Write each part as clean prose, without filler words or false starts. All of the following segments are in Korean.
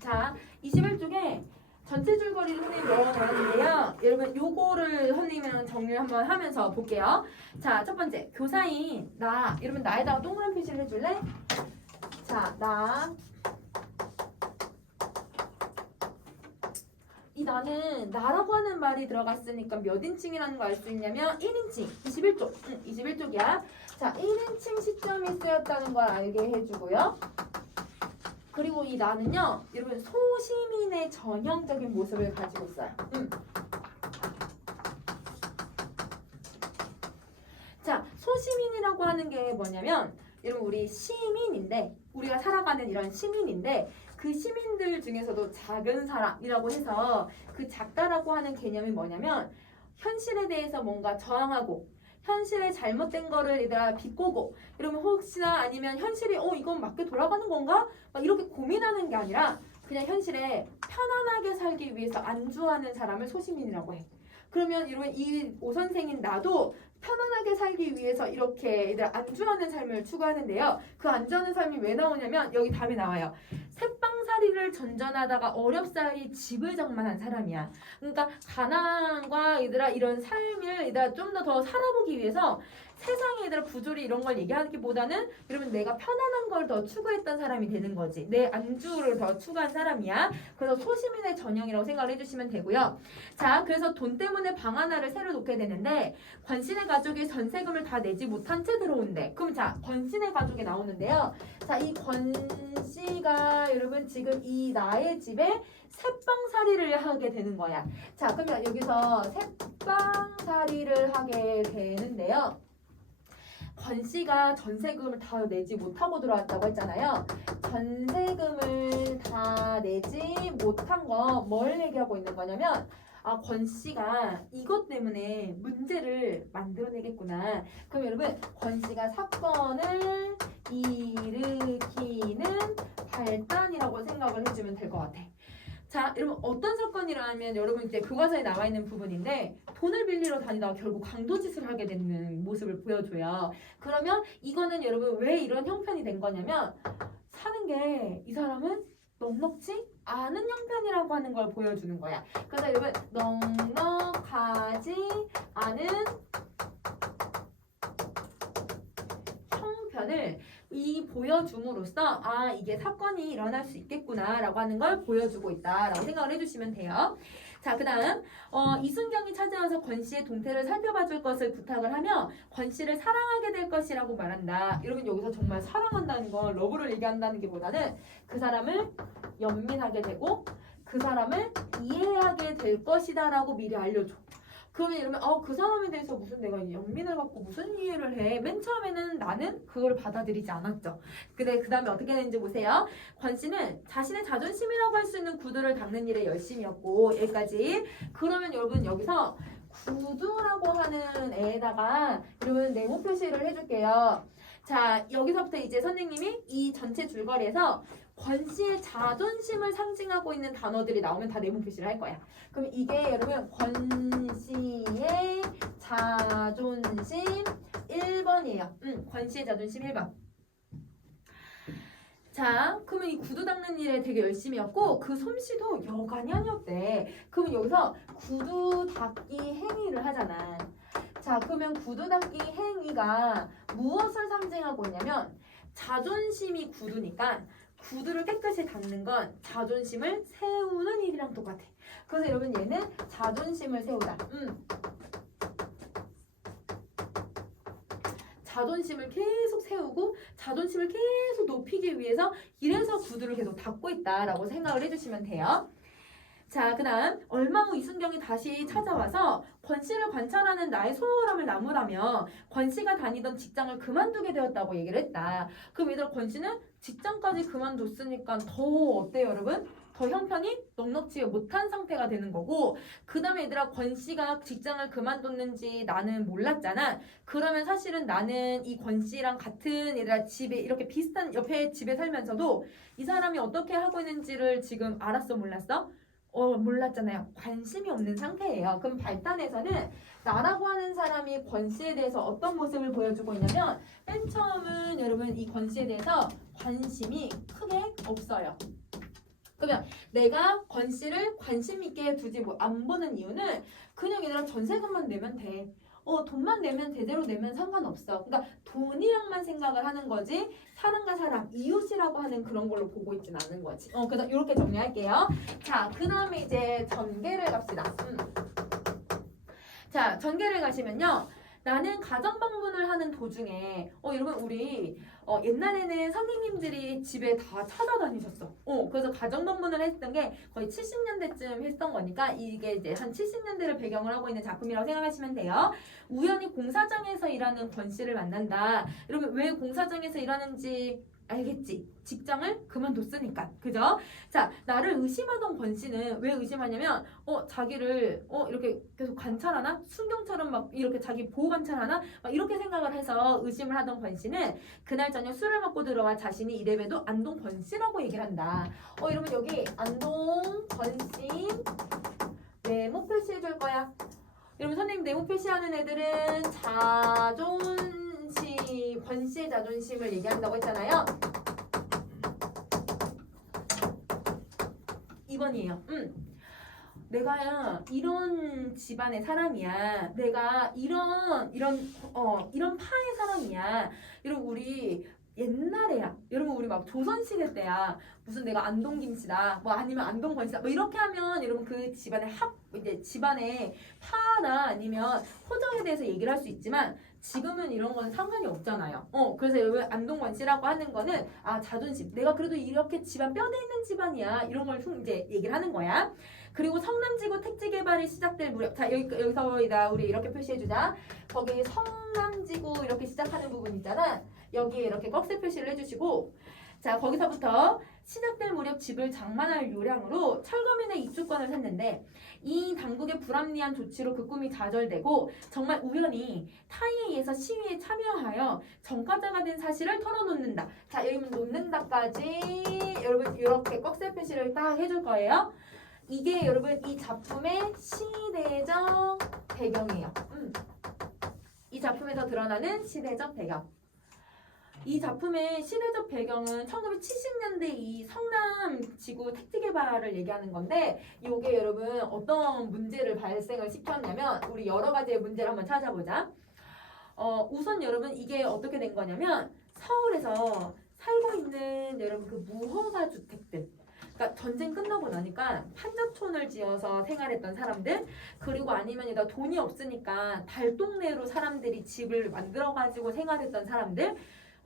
자, 21쪽에 전체 줄거리를 선생님 넣어놨는데요. 여러분 요거를 선생님이랑 정리를 한번 하면서 볼게요. 자, 첫 번째 교사인 나. 여러분 나에다가 동그란 표시를 해줄래? 자, 나. 이 나는 나라고 하는 말이 들어갔으니까 몇 인칭이라는 거 알 수 있냐면 1인칭 21쪽 21쪽이야. 자, 1인칭 시점이 쓰였다는 걸 알게 해주고요. 그리고 이 나는요 여러분 소시민의 전형적인 모습을 가지고 있어요. 자, 소시민이라고 하는 게 뭐냐면 여러분 우리 시민인데 우리가 살아가는 이런 시민인데 그 시민들 중에서도 작은 사람이라고 해서 그 작다라고 하는 개념이 뭐냐면 현실에 대해서 뭔가 저항하고 현실에 잘못된 거를 얘들아 비꼬고 이러면 혹시나 아니면 현실이 이건 맞게 돌아가는 건가? 막 이렇게 고민하는 게 아니라 그냥 현실에 편안하게 살기 위해서 안주하는 사람을 소시민이라고 해. 그러면 여러분 이 오선생인 나도 편안하게 살기 위해서 이렇게 얘들 안주하는 삶을 추구하는데요. 그 안주하는 삶이 왜 나오냐면 여기 답이 나와요. 새빵살이를 전전하다가 어렵사리 집을 장만한 사람이야. 그러니까 가난과 얘들아 이런 삶을 얘들아 좀 더 살아보기 위해서 세상에 얘들아 부조리 이런 걸 얘기하기보다는 여러분 내가 편안한 걸 더 추구했던 사람이 되는 거지. 내 안주를 더 추구한 사람이야. 그래서 소시민의 전형이라고 생각을 해주시면 되고요. 자, 그래서 돈 때문에 방 하나를 새로 놓게 되는데 권신의 가족이 전세금을 다 내지 못한 채 들어온대. 그럼 자, 권신의 가족이 나오는데요. 자, 이 권씨가 여러분 지금 이 나의 집에 새빵살이를 하게 되는 거야. 자, 그러면 여기서 새빵살이를 하게 되는데요. 권씨가 전세금을 다 내지 못하고 들어왔다고 했잖아요. 전세금을 다 내지 못한 거 뭘 얘기하고 있는 거냐면 권씨가 이것 때문에 문제를 만들어내겠구나. 그럼 여러분 권씨가 사건을 일으키는 발단이라고 생각을 해주면 될 것 같아. 자, 여러분 어떤 사건이라면 여러분 이제 교과서에 나와 있는 부분인데 돈을 빌리러 다니다가 결국 강도짓을 하게 되는 모습을 보여줘요. 그러면 이거는 여러분 왜 이런 형편이 된 거냐면 사는 게 이 사람은 넉넉지 않은 형편이라고 하는 걸 보여주는 거야. 그래서 여러분 넉넉하지 않은 형편을 이 보여줌으로써 이게 사건이 일어날 수 있겠구나라고 하는 걸 보여주고 있다라고 생각을 해주시면 돼요. 자, 그 다음 이순경이 찾아와서 권씨의 동태를 살펴봐줄 것을 부탁을 하며 권씨를 사랑하게 될 것이라고 말한다. 여러분 여기서 정말 사랑한다는 건 러브를 얘기한다는 게 보다는 그 사람을 연민하게 되고 그 사람을 이해하게 될 것이다 라고 미리 알려줘. 그러면 여러분 그 사람에 대해서 무슨 내가 연민을 갖고 무슨 이해를 해. 맨 처음에는 나는 그걸 받아들이지 않았죠. 근데 그 다음에 어떻게 되는지 보세요. 권씨는 자신의 자존심이라고 할 수 있는 구두를 닦는 일에 열심이었고 여기까지. 그러면 여러분 여기서 구두라고 하는 애에다가 여러분 네모 표시를 해줄게요. 자, 여기서부터 이제 선생님이 이 전체 줄거리에서 권씨의 자존심을 상징하고 있는 단어들이 나오면 다 네모 표시를 할 거야. 그럼 이게 여러분 권씨의 자존심 1번이에요. 권씨의 자존심 1번. 자, 그러면 이 구두 닦는 일에 되게 열심히였고 그 솜씨도 여간이 아니었대. 그러면 여기서 구두 닦기 행위를 하잖아. 자, 그러면 구두 닦기 행위가 무엇을 상징하고 있냐면 자존심이 구두니까 구두를 깨끗이 닦는 건 자존심을 세우는 일이랑 똑같아. 그래서 여러분 얘는 자존심을 세우다. 자존심을 계속 세우고 자존심을 계속 높이기 위해서 이래서 구두를 계속 닦고 있다라고 생각을 해주시면 돼요. 자, 그 다음 얼마 후 이순경이 다시 찾아와서 권씨를 관찰하는 나의 소홀함을 나무라며 권씨가 다니던 직장을 그만두게 되었다고 얘기를 했다. 그럼 얘들아 권씨는 직장까지 그만뒀으니까 더 어때요 여러분? 더 형편이 넉넉지 못한 상태가 되는 거고 그 다음에 얘들아 권씨가 직장을 그만뒀는지 나는 몰랐잖아. 그러면 사실은 나는 이 권씨랑 같은 얘들아 집에 이렇게 비슷한 옆에 집에 살면서도 이 사람이 어떻게 하고 있는지를 지금 알았어 몰랐어? 몰랐잖아요. 관심이 없는 상태예요. 그럼 발단에서는 나라고 하는 사람이 권 씨에 대해서 어떤 모습을 보여주고 있냐면 맨 처음은 여러분 이 권 씨에 대해서 관심이 크게 없어요. 그러면 내가 권 씨를 관심 있게 두지 안 보는 이유는 그냥 얘들아 전세금만 내면 돼. 돈만 내면 제대로 내면 상관없어. 그러니까 돈이랑만 생각을 하는 거지 사람과 사람, 이웃이라고 하는 그런 걸로 보고 있진 않은 거지. 그래서 이렇게 정리할게요. 자, 그 다음에 이제 전개를 갑시다. 자, 전개를 가시면요. 나는 가정 방문을 하는 도중에 여러분 우리 옛날에는 선생님들이 집에 다 찾아다니셨어. 그래서 가정 방문을 했던 게 거의 70년대쯤 했던 거니까 이게 이제 한 70년대를 배경을 하고 있는 작품이라고 생각하시면 돼요. 우연히 공사장에서 일하는 권 씨를 만난다. 여러분 왜 공사장에서 일하는지 알겠지? 직장을 그만뒀으니까. 그죠? 자, 나를 의심하던 권 씨는 왜 의심하냐면 자기를 이렇게 계속 관찰하나? 순경처럼 막 이렇게 자기 보호 관찰하나? 막 이렇게 생각을 해서 의심을 하던 권 씨는 그날 저녁 술을 먹고 들어와 자신이 이래봬도 안동 권 씨라고 얘기를 한다. 여러분 여기 안동 권 씨 네모 표시해 줄 거야. 여러분 선생님 네모 표시하는 애들은 자존심, 권 씨의 자존심을 얘기한다고 했잖아요. 2번이에요. 내가 이런 집안의 사람이야. 내가 이런 파의 사람이야. 여러분 우리 옛날에야. 여러분 우리 막 조선시대 때야. 무슨 내가 안동 김씨다. 뭐 아니면 안동 권씨다. 뭐 이렇게 하면 여러분 그 집안의 이제 집안의 파나 아니면 호정에 대해서 얘기를 할 수 있지만 지금은 이런 건 상관이 없잖아요. 그래서 여러분 안동 권씨라고 하는 거는 자존심. 내가 그래도 이렇게 집안 뼈대 있는 집안이야. 이런 걸 이제 얘기를 하는 거야. 그리고 성남지구 택지 개발이 시작될 무렵. 자 여기서 우리 이렇게 표시해주자. 거기 성남지구 이렇게 시작하는 부분 있잖아. 여기에 이렇게 꺽쇠 표시를 해주시고 자 거기서부터 시작될 무렵 집을 장만할 요량으로 철거민의 입주권을 샀는데 이 당국의 불합리한 조치로 그 꿈이 좌절되고 정말 우연히 타의에 의해서 시위에 참여하여 전과자가 된 사실을 털어놓는다. 자 여기 놓는다까지 여러분 이렇게 꺽쇠 표시를 딱 해줄 거예요. 이게 여러분 이 작품의 시대적 배경이에요. 이 작품에서 드러나는 시대적 배경. 이 작품의 시대적 배경은 1970년대 이 성남지구 택지 개발을 얘기하는 건데 이게 여러분 어떤 문제를 발생을 시켰냐면 우리 여러 가지의 문제를 한번 찾아보자. 우선 여러분 이게 어떻게 된 거냐면 서울에서 살고 있는 여러분 그 무허가 주택들 그러니까 전쟁 끝나고 나니까 판자촌을 지어서 생활했던 사람들 그리고 아니면 돈이 없으니까 달동네로 사람들이 집을 만들어가지고 생활했던 사람들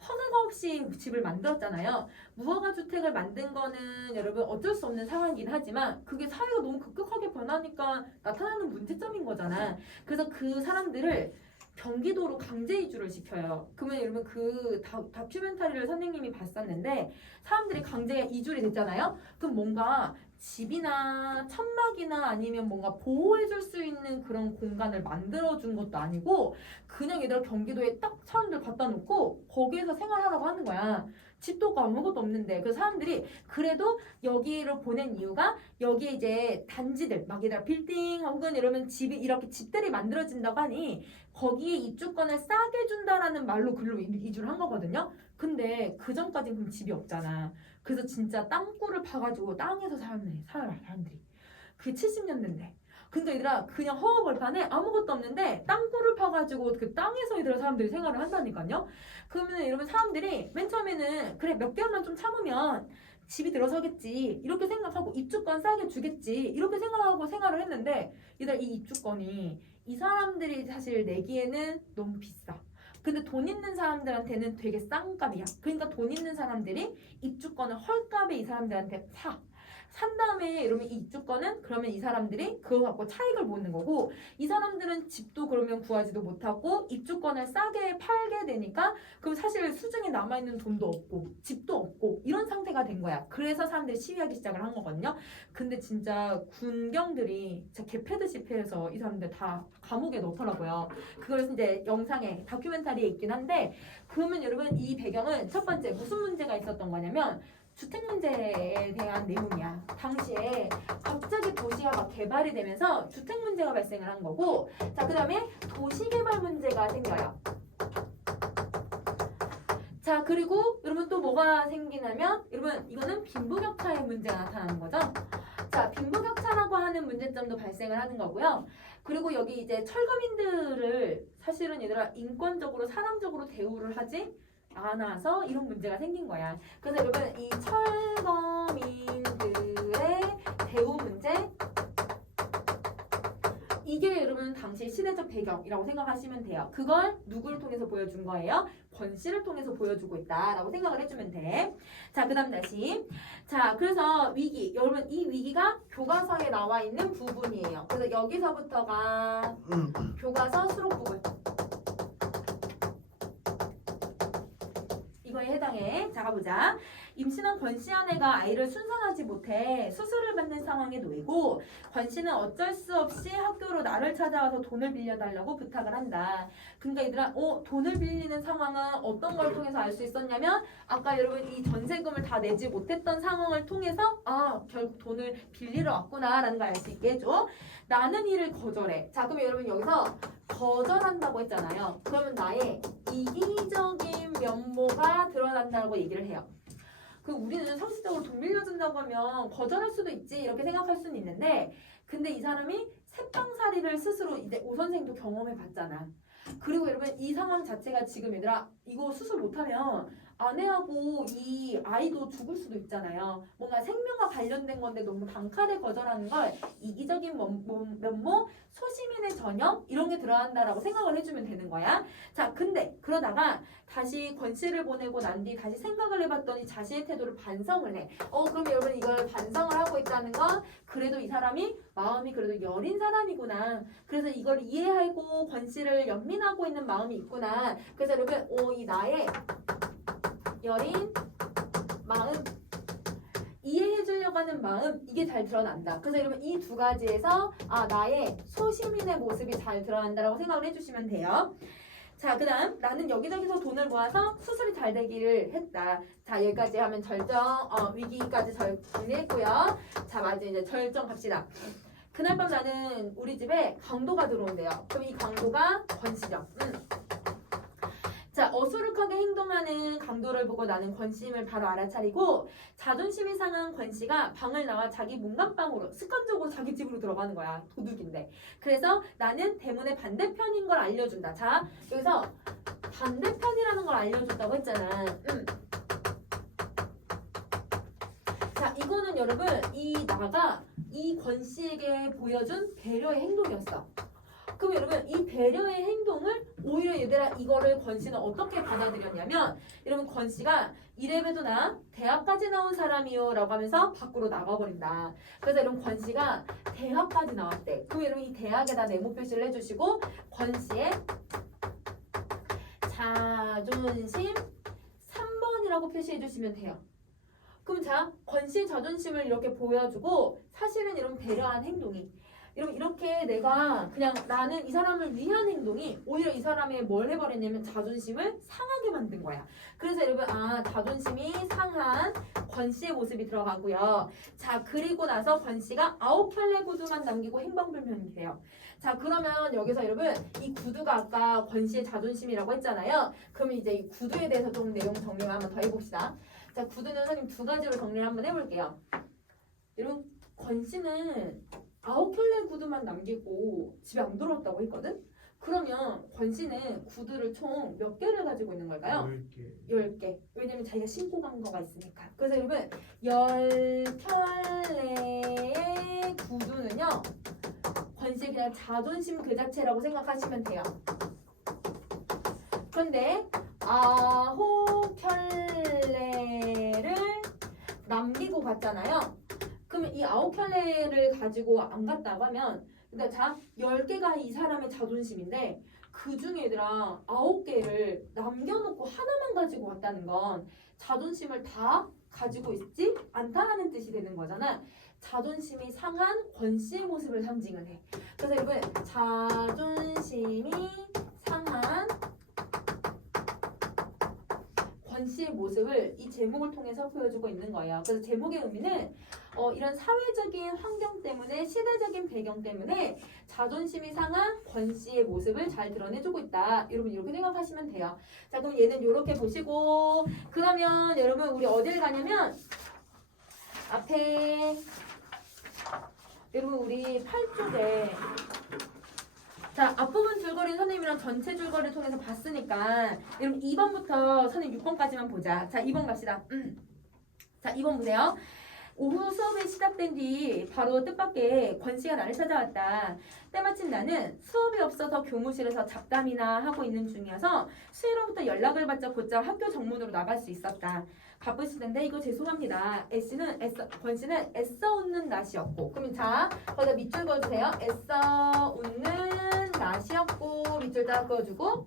허가가 없이 집을 만들었잖아요. 무허가 주택을 만든 거는 여러분 어쩔 수 없는 상황이긴 하지만 그게 사회가 너무 급격하게 변하니까 나타나는 문제점인 거잖아. 그래서 그 사람들을 경기도로 강제 이주를 시켜요. 그러면 여러분 그 다큐멘터리를 선생님이 봤었는데 사람들이 강제 이주를 됐잖아요. 그럼 뭔가 집이나 천막이나 아니면 뭔가 보호해줄 수 있는 그런 공간을 만들어준 것도 아니고 그냥 얘들아 경기도에 딱 사람들 갖다 놓고 거기에서 생활하라고 하는 거야. 집도 없고 아무것도 없는데 그 사람들이 그래도 여기를 보낸 이유가 여기에 이제 단지들 막 얘들아 빌딩 혹은 이러면 집이 이렇게 집들이 만들어진다고 하니 거기에 입주권을 싸게 준다라는 말로 글로 이주를 한 거거든요. 근데 그 전까지는 그럼 집이 없잖아. 그래서 진짜 땅굴을 파가지고 땅에서 살아 사람들이. 그게 70년대인데. 근데 얘들아 그냥 허허벌판에 아무것도 없는데 땅굴을 파가지고 그 땅에서 얘들아 사람들이 생활을 한다니까요. 그러면 이러면 사람들이 맨 처음에는 그래 몇 개월만 좀 참으면 집이 들어서겠지 이렇게 생각하고 입주권 싸게 주겠지 이렇게 생각하고 생활을 했는데 얘들아 이 입주권이 이 사람들이 사실 내기에는 너무 비싸. 근데 돈 있는 사람들한테는 되게 싼 값이야. 그러니까 돈 있는 사람들이 입주권을 헐값에 이 사람들한테 산 다음에 이러면 이 입주권은 그러면 이 사람들이 그거 갖고 차익을 보는 거고 이 사람들은 집도 그러면 구하지도 못하고 입주권을 싸게 팔게 되니까 그럼 사실 수중에 남아있는 돈도 없고 집도 없고 이런 상태가 된 거야. 그래서 사람들이 시위하기 시작을 한 거거든요. 근데 진짜 군경들이 진짜 개패듯이 패해서 이 사람들 다 감옥에 넣더라고요. 그걸 이제 영상에 다큐멘터리에 있긴 한데 그러면 여러분 이 배경은 첫 번째 무슨 문제가 있었던 거냐면 주택 문제에 대한 내용이야. 당시에 갑자기 도시가 막 개발이 되면서 주택 문제가 발생을 한 거고, 자, 그 다음에 도시개발 문제가 생겨요. 자, 그리고 여러분 또 뭐가 생기냐면, 여러분 이거는 빈부격차의 문제가 나타나는 거죠. 자, 빈부격차라고 하는 문제점도 발생을 하는 거고요. 그리고 여기 이제 철거민들을 사실은 얘들아 인권적으로 사람적으로 대우를 하지 않아서 이런 문제가 생긴 거야. 그래서 여러분 이 철거민들의 대우 문제, 이게 여러분 당시 시대적 배경이라고 생각하시면 돼요. 그걸 누구를 통해서 보여준 거예요? 권 씨를 통해서 보여주고 있다라고 생각을 해주면 돼. 자, 그 다음 다시. 자, 그래서 위기. 여러분 이 위기가 교과서에 나와 있는 부분이에요. 그래서 여기서부터가 교과서 수록 부분. 이거에 해당해. 자, 가보자. 임신한 권 씨 아내가 아이를 순산하지 못해 수술을 받는 상황에 놓이고 권 씨는 어쩔 수 없이 학교로 나를 찾아와서 돈을 빌려달라고 부탁을 한다. 그러니까 얘들아, 돈을 빌리는 상황은 어떤 걸 통해서 알 수 있었냐면 아까 여러분 이 전세금을 다 내지 못했던 상황을 통해서 결국 돈을 빌리러 왔구나라는 걸 알 수 있게 해줘. 나는 이를 거절해. 자, 그럼 여러분 여기서 거절한다고 했잖아요. 그러면 나의 이기적인 면모가 드러난다고 얘기를 해요. 그 우리는 상식적으로 돈 빌려준다고 하면 거절할 수도 있지 이렇게 생각할 수는 있는데, 근데 이 사람이 새빵살이를 스스로 이제 오 선생도 경험해 봤잖아. 그리고 여러분 이 상황 자체가 지금 얘들아 이거 수술 못하면 아내하고 이 아이도 죽을 수도 있잖아요. 뭔가 생명과 관련된 건데 너무 단칼에 거절하는 걸 이기적인 면모, 소시민의 전형 이런 게 들어간다라고 생각을 해주면 되는 거야. 자, 근데 그러다가 다시 권 씨를 보내고 난 뒤 다시 생각을 해봤더니 자신의 태도를 반성을 해. 그럼 여러분 이걸 반성을 하고 있다는 건 그래도 이 사람이 마음이 그래도 여린 사람이구나. 그래서 이걸 이해하고 권 씨를 연민하고 있는 마음이 있구나. 그래서 여러분 이 나의 여린 마음, 이해해 주려고 하는 마음, 이게 잘 드러난다. 그래서 여러분 이 두 가지에서 나의 소시민의 모습이 잘 드러난다라고 생각을 해주시면 돼요. 자, 그 다음 나는 여기저기서 돈을 모아서 수술이 잘 되기를 했다. 자, 여기까지 하면 위기까지 정리했고요. 자, 마지막 이제 절정 갑시다. 그날 밤 나는 우리 집에 강도가 들어온대요. 그럼 이 강도가 권 씨죠. 자, 어수룩하게 행동하는 강도를 보고 나는 권 씨임을 바로 알아차리고 자존심이 상한 권 씨가 방을 나와 자기 문간방으로 습관적으로 자기 집으로 들어가는 거야. 도둑인데. 그래서 나는 대문의 반대편인 걸 알려준다. 자, 여기서 반대편이라는 걸 알려줬다고 했잖아. 자, 이거는 여러분 이 나가 이 권 씨에게 보여준 배려의 행동이었어. 그럼 여러분 이 배려의 행동을 오히려 얘들아 이거를 권 씨는 어떻게 받아들였냐면, 여러분 권 씨가 이래봬도 나 대학까지 나온 사람이요 라고 하면서 밖으로 나가버린다. 그래서 여러분 권 씨가 대학까지 나왔대. 그럼 여러분 이 대학에다 네모 표시를 해주시고 권 씨의 자존심 3번이라고 표시해 주시면 돼요. 그럼 자, 권 씨의 자존심을 이렇게 보여주고 사실은 여러분 배려한 행동이, 여러분 이렇게 내가 그냥 나는 이 사람을 위한 행동이 오히려 이 사람의 뭘 해버렸냐면 자존심을 상하게 만든 거야. 그래서 여러분 자존심이 상한 권 씨의 모습이 들어가고요. 자, 그리고 나서 권 씨가 9켤레 구두만 남기고 행방불명이 돼요. 자, 그러면 여기서 여러분 이 구두가 아까 권 씨의 자존심이라고 했잖아요. 그럼 이제 이 구두에 대해서 좀 내용 정리를 한번 더 해봅시다. 자, 구두는 선생님 두 가지로 정리를 한번 해볼게요. 여러분 권 씨는 9켤레 구두만 남기고 집에 안 돌아왔다고 했거든? 그러면 권 씨는 구두를 총 몇 개를 가지고 있는 걸까요? 10개. 10개. 왜냐면 자기가 신고 간 거가 있으니까. 그래서 여러분 10켤레의 구두는요 권 씨의 그냥 자존심 그 자체라고 생각하시면 돼요. 그런데 9켤레를 남기고 갔잖아요. 그러면 이 9켤레를 가지고 안 갔다고 하면, 근데 자 10개가 이 사람의 자존심인데 그 중에 얘들아 9개를 남겨놓고 하나만 가지고 왔다는 건 자존심을 다 가지고 있지 않다라는 뜻이 되는 거잖아. 자존심이 상한 권 씨의 모습을 상징을 해. 그래서 여러분 자존심이 상한 권 씨의 모습을 이 제목을 통해서 보여주고 있는 거예요. 그래서 제목의 의미는 이런 사회적인 환경 때문에 시대적인 배경 때문에 자존심이 상한 권 씨의 모습을 잘 드러내주고 있다. 여러분 이렇게 생각하시면 돼요. 자 그럼 얘는 이렇게 보시고 그러면 여러분 우리 어딜 가냐면 앞에 여러분 우리 8쪽에 자 앞부분 줄거리는 선생님이랑 전체 줄거리를 통해서 봤으니까 여러분 2번부터 선생님 6번까지만 보자. 자 2번 갑시다. 자 2번 보세요. 오후 수업이 시작된 뒤 바로 뜻밖의 권 씨가 나를 찾아왔다. 때마침 나는 수업이 없어서 교무실에서 잡담이나 하고 있는 중이어서 수희로부터 연락을 받자 곧장 학교 정문으로 나갈 수 있었다. 바쁘시던데 이거 죄송합니다. 권 씨는 애써 웃는 낯이었고 그러면 자 거기다 밑줄 그어주세요. 애써 웃는 낯이었고 밑줄 다 그어주고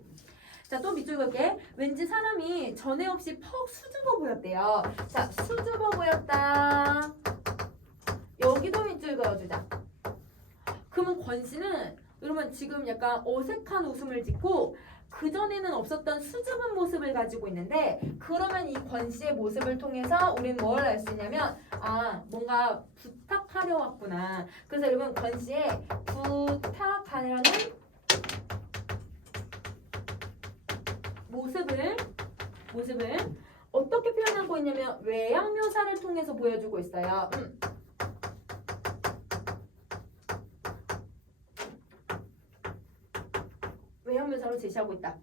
자 또 밑줄 그을게. 왠지 사람이 전에 없이 퍽 수줍어 보였대요. 자 수줍어 보였다. 여기도 밑줄 그어주자. 그러면 권 씨는 여러분 지금 약간 어색한 웃음을 짓고 그전에는 없었던 수줍은 모습을 가지고 있는데 그러면 이 권 씨의 모습을 통해서 우리는 뭘 알 수 있냐면 아 뭔가 부탁하려 왔구나. 그래서 여러분 권 씨의 부탁하려는 모습을 어떻게 표현하고 있냐면 외양 묘사를 통해서 보여주고 있어요. 외양 묘사로 제시하고 있다.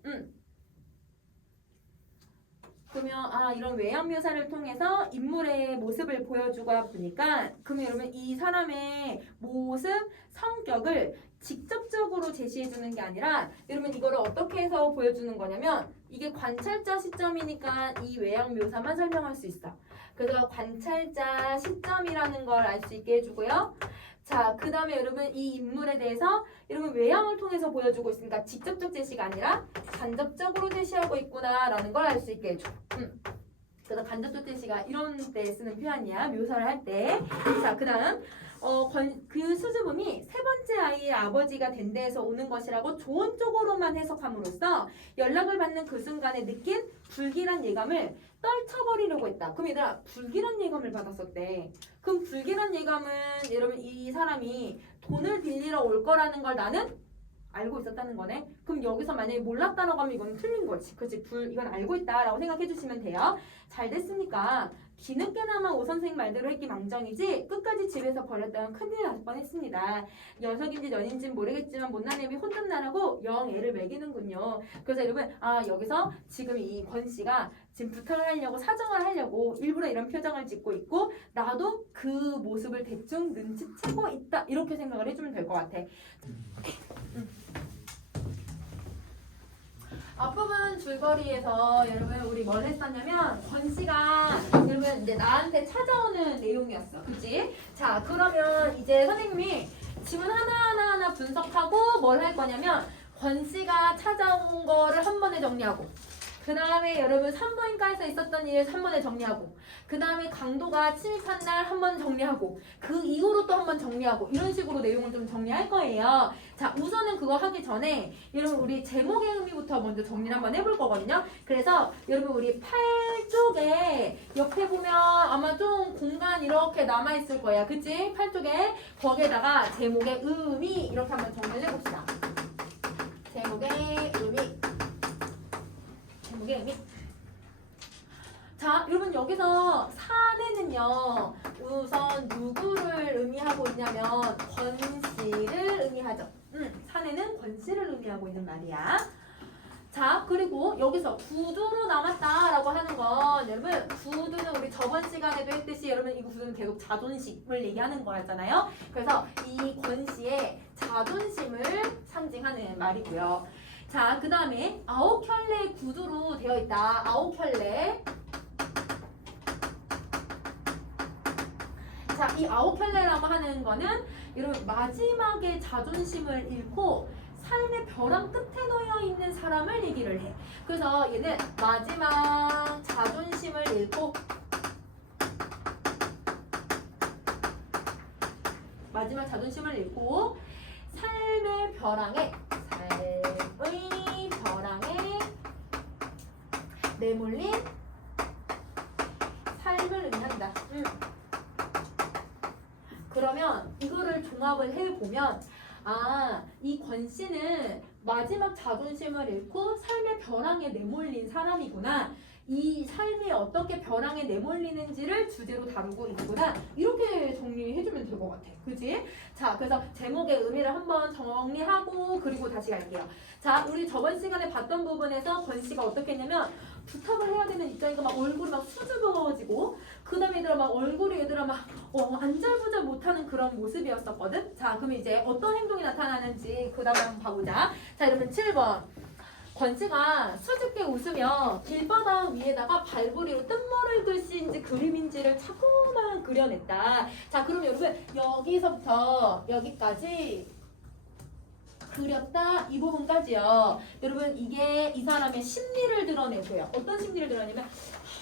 그러면 이런 외양 묘사를 통해서 인물의 모습을 보여주고 보니까 그러면 여러분 이 사람의 모습, 성격을 직접적으로 제시해주는 게 아니라 여러분 이거를 어떻게 해서 보여주는 거냐면 이게 관찰자 시점이니까 이 외양 묘사만 설명할 수 있어. 그래서 관찰자 시점이라는 걸 알 수 있게 해주고요. 자, 그 다음에 여러분 이 인물에 대해서 여러분 외양을 통해서 보여주고 있으니까 직접적 제시가 아니라 간접적으로 제시하고 있구나라는 걸 알 수 있게 해줘. 그래서 간접적 제시가 이런 때 쓰는 표현이야. 묘사를 할 때. 자, 그 다음 그 수줍음이 세 번째 아이의 아버지가 된 데에서 오는 것이라고 좋은 쪽으로만 해석함으로써 연락을 받는 그 순간에 느낀 불길한 예감을 떨쳐버리려고 했다. 그럼 얘들아 불길한 예감을 받았었대. 그럼 불길한 예감은 여러분 이 사람이 돈을 빌리러 올 거라는 걸 나는 알고 있었다는 거네. 그럼 여기서 만약에 몰랐다라고 하면 이건 틀린 거지. 그치? 이건 알고 있다라고 생각해 주시면 돼요. 잘 됐습니까? 뒤늦게나마 오 선생님 말대로 했기 망정이지 끝까지 집에서 버렸다면 큰일 날 뻔했습니다. 녀석인지 년인지 모르겠지만 못난 애비 혼돈나라고 영 애를 먹이는군요. 그래서 여러분 여기서 지금 이 권 씨가 지금 부탁을 하려고 사정을 하려고 일부러 이런 표정을 짓고 있고 나도 그 모습을 대충 눈치채고 있다 이렇게 생각을 해주면 될 것 같아. 앞부분 줄거리에서 여러분 우리 뭘 했었냐면 권 씨가 여러분 이제 나한테 찾아오는 내용이었어. 그치? 자 그러면 이제 선생님이 지문 하나하나 분석하고 뭘 할 거냐면 권 씨가 찾아온 거를 한 번에 정리하고 그 다음에 여러분 산부인과에서 있었던 일을 한 번에 정리하고 그 다음에 강도가 침입한 날 한 번 정리하고 그 이후로 또 한 번 정리하고 이런 식으로 내용을 좀 정리할 거예요. 자 우선은 그거 하기 전에 여러분 우리 제목의 의미부터 먼저 정리를 한번 해볼 거거든요. 그래서 여러분 우리 8쪽에 옆에 보면 아마 좀 공간 이렇게 남아있을 거야. 그치? 8쪽에 거기에다가 제목의 의미 이렇게 한번 정리를 해봅시다. 제목의 의미 자 여러분 여기서 사내는요 우선 누구를 의미하고 있냐면 권 씨를 의미하죠. 사내는 권 씨를 의미하고 있는 말이야. 자 그리고 여기서 구두로 남았다라고 하는 건 여러분 구두는 우리 저번 시간에도 했듯이 여러분 이 구두는 계속 자존심을 얘기하는 거였잖아요. 그래서 이 권 씨의 자존심을 상징하는 말이고요. 자, 그 다음에 9켤레의 구두로 되어 있다. 9켤레. 자, 이 9켤레라고 하는 거는 여러분 마지막에 자존심을 잃고 삶의 벼랑 끝에 놓여 있는 사람을 얘기를 해. 그래서 얘는 마지막 자존심을 잃고 삶의 벼랑에 내몰린 그러면 이거를 종합을 해보면 이 권 씨는 마지막 자존심을 잃고 삶의 벼랑에 내몰린 사람이구나. 이 삶이 어떻게 벼랑에 내몰리는지를 주제로 다루고 있구나. 이렇게 정리해주면 될 것 같아. 그지? 자, 그래서 제목의 의미를 한번 정리하고 그리고 다시 갈게요. 자, 우리 저번 시간에 봤던 부분에서 권 씨가 어떻게 했냐면 부탁을 해야 되는 입장이니까 막 얼굴이 막 수줍어지고 그 다음에 얘들아 막 얼굴이 얘들아 막 안절부절 못하는 그런 모습이었었거든. 자, 그럼 이제 어떤 행동이 나타나는지 그 다음에 한번 봐보자. 자, 이러면 7번. 권 씨가 수줍게 웃으며 길바닥 위에다가 발부리로 뜬머리 글씨인지 그림인지를 자꾸만 그려냈다. 자, 그럼 여러분 여기서부터 여기까지 그렸다 이 부분까지요. 여러분 이게 이 사람의 심리를 드러내고요. 어떤 심리를 드러내냐면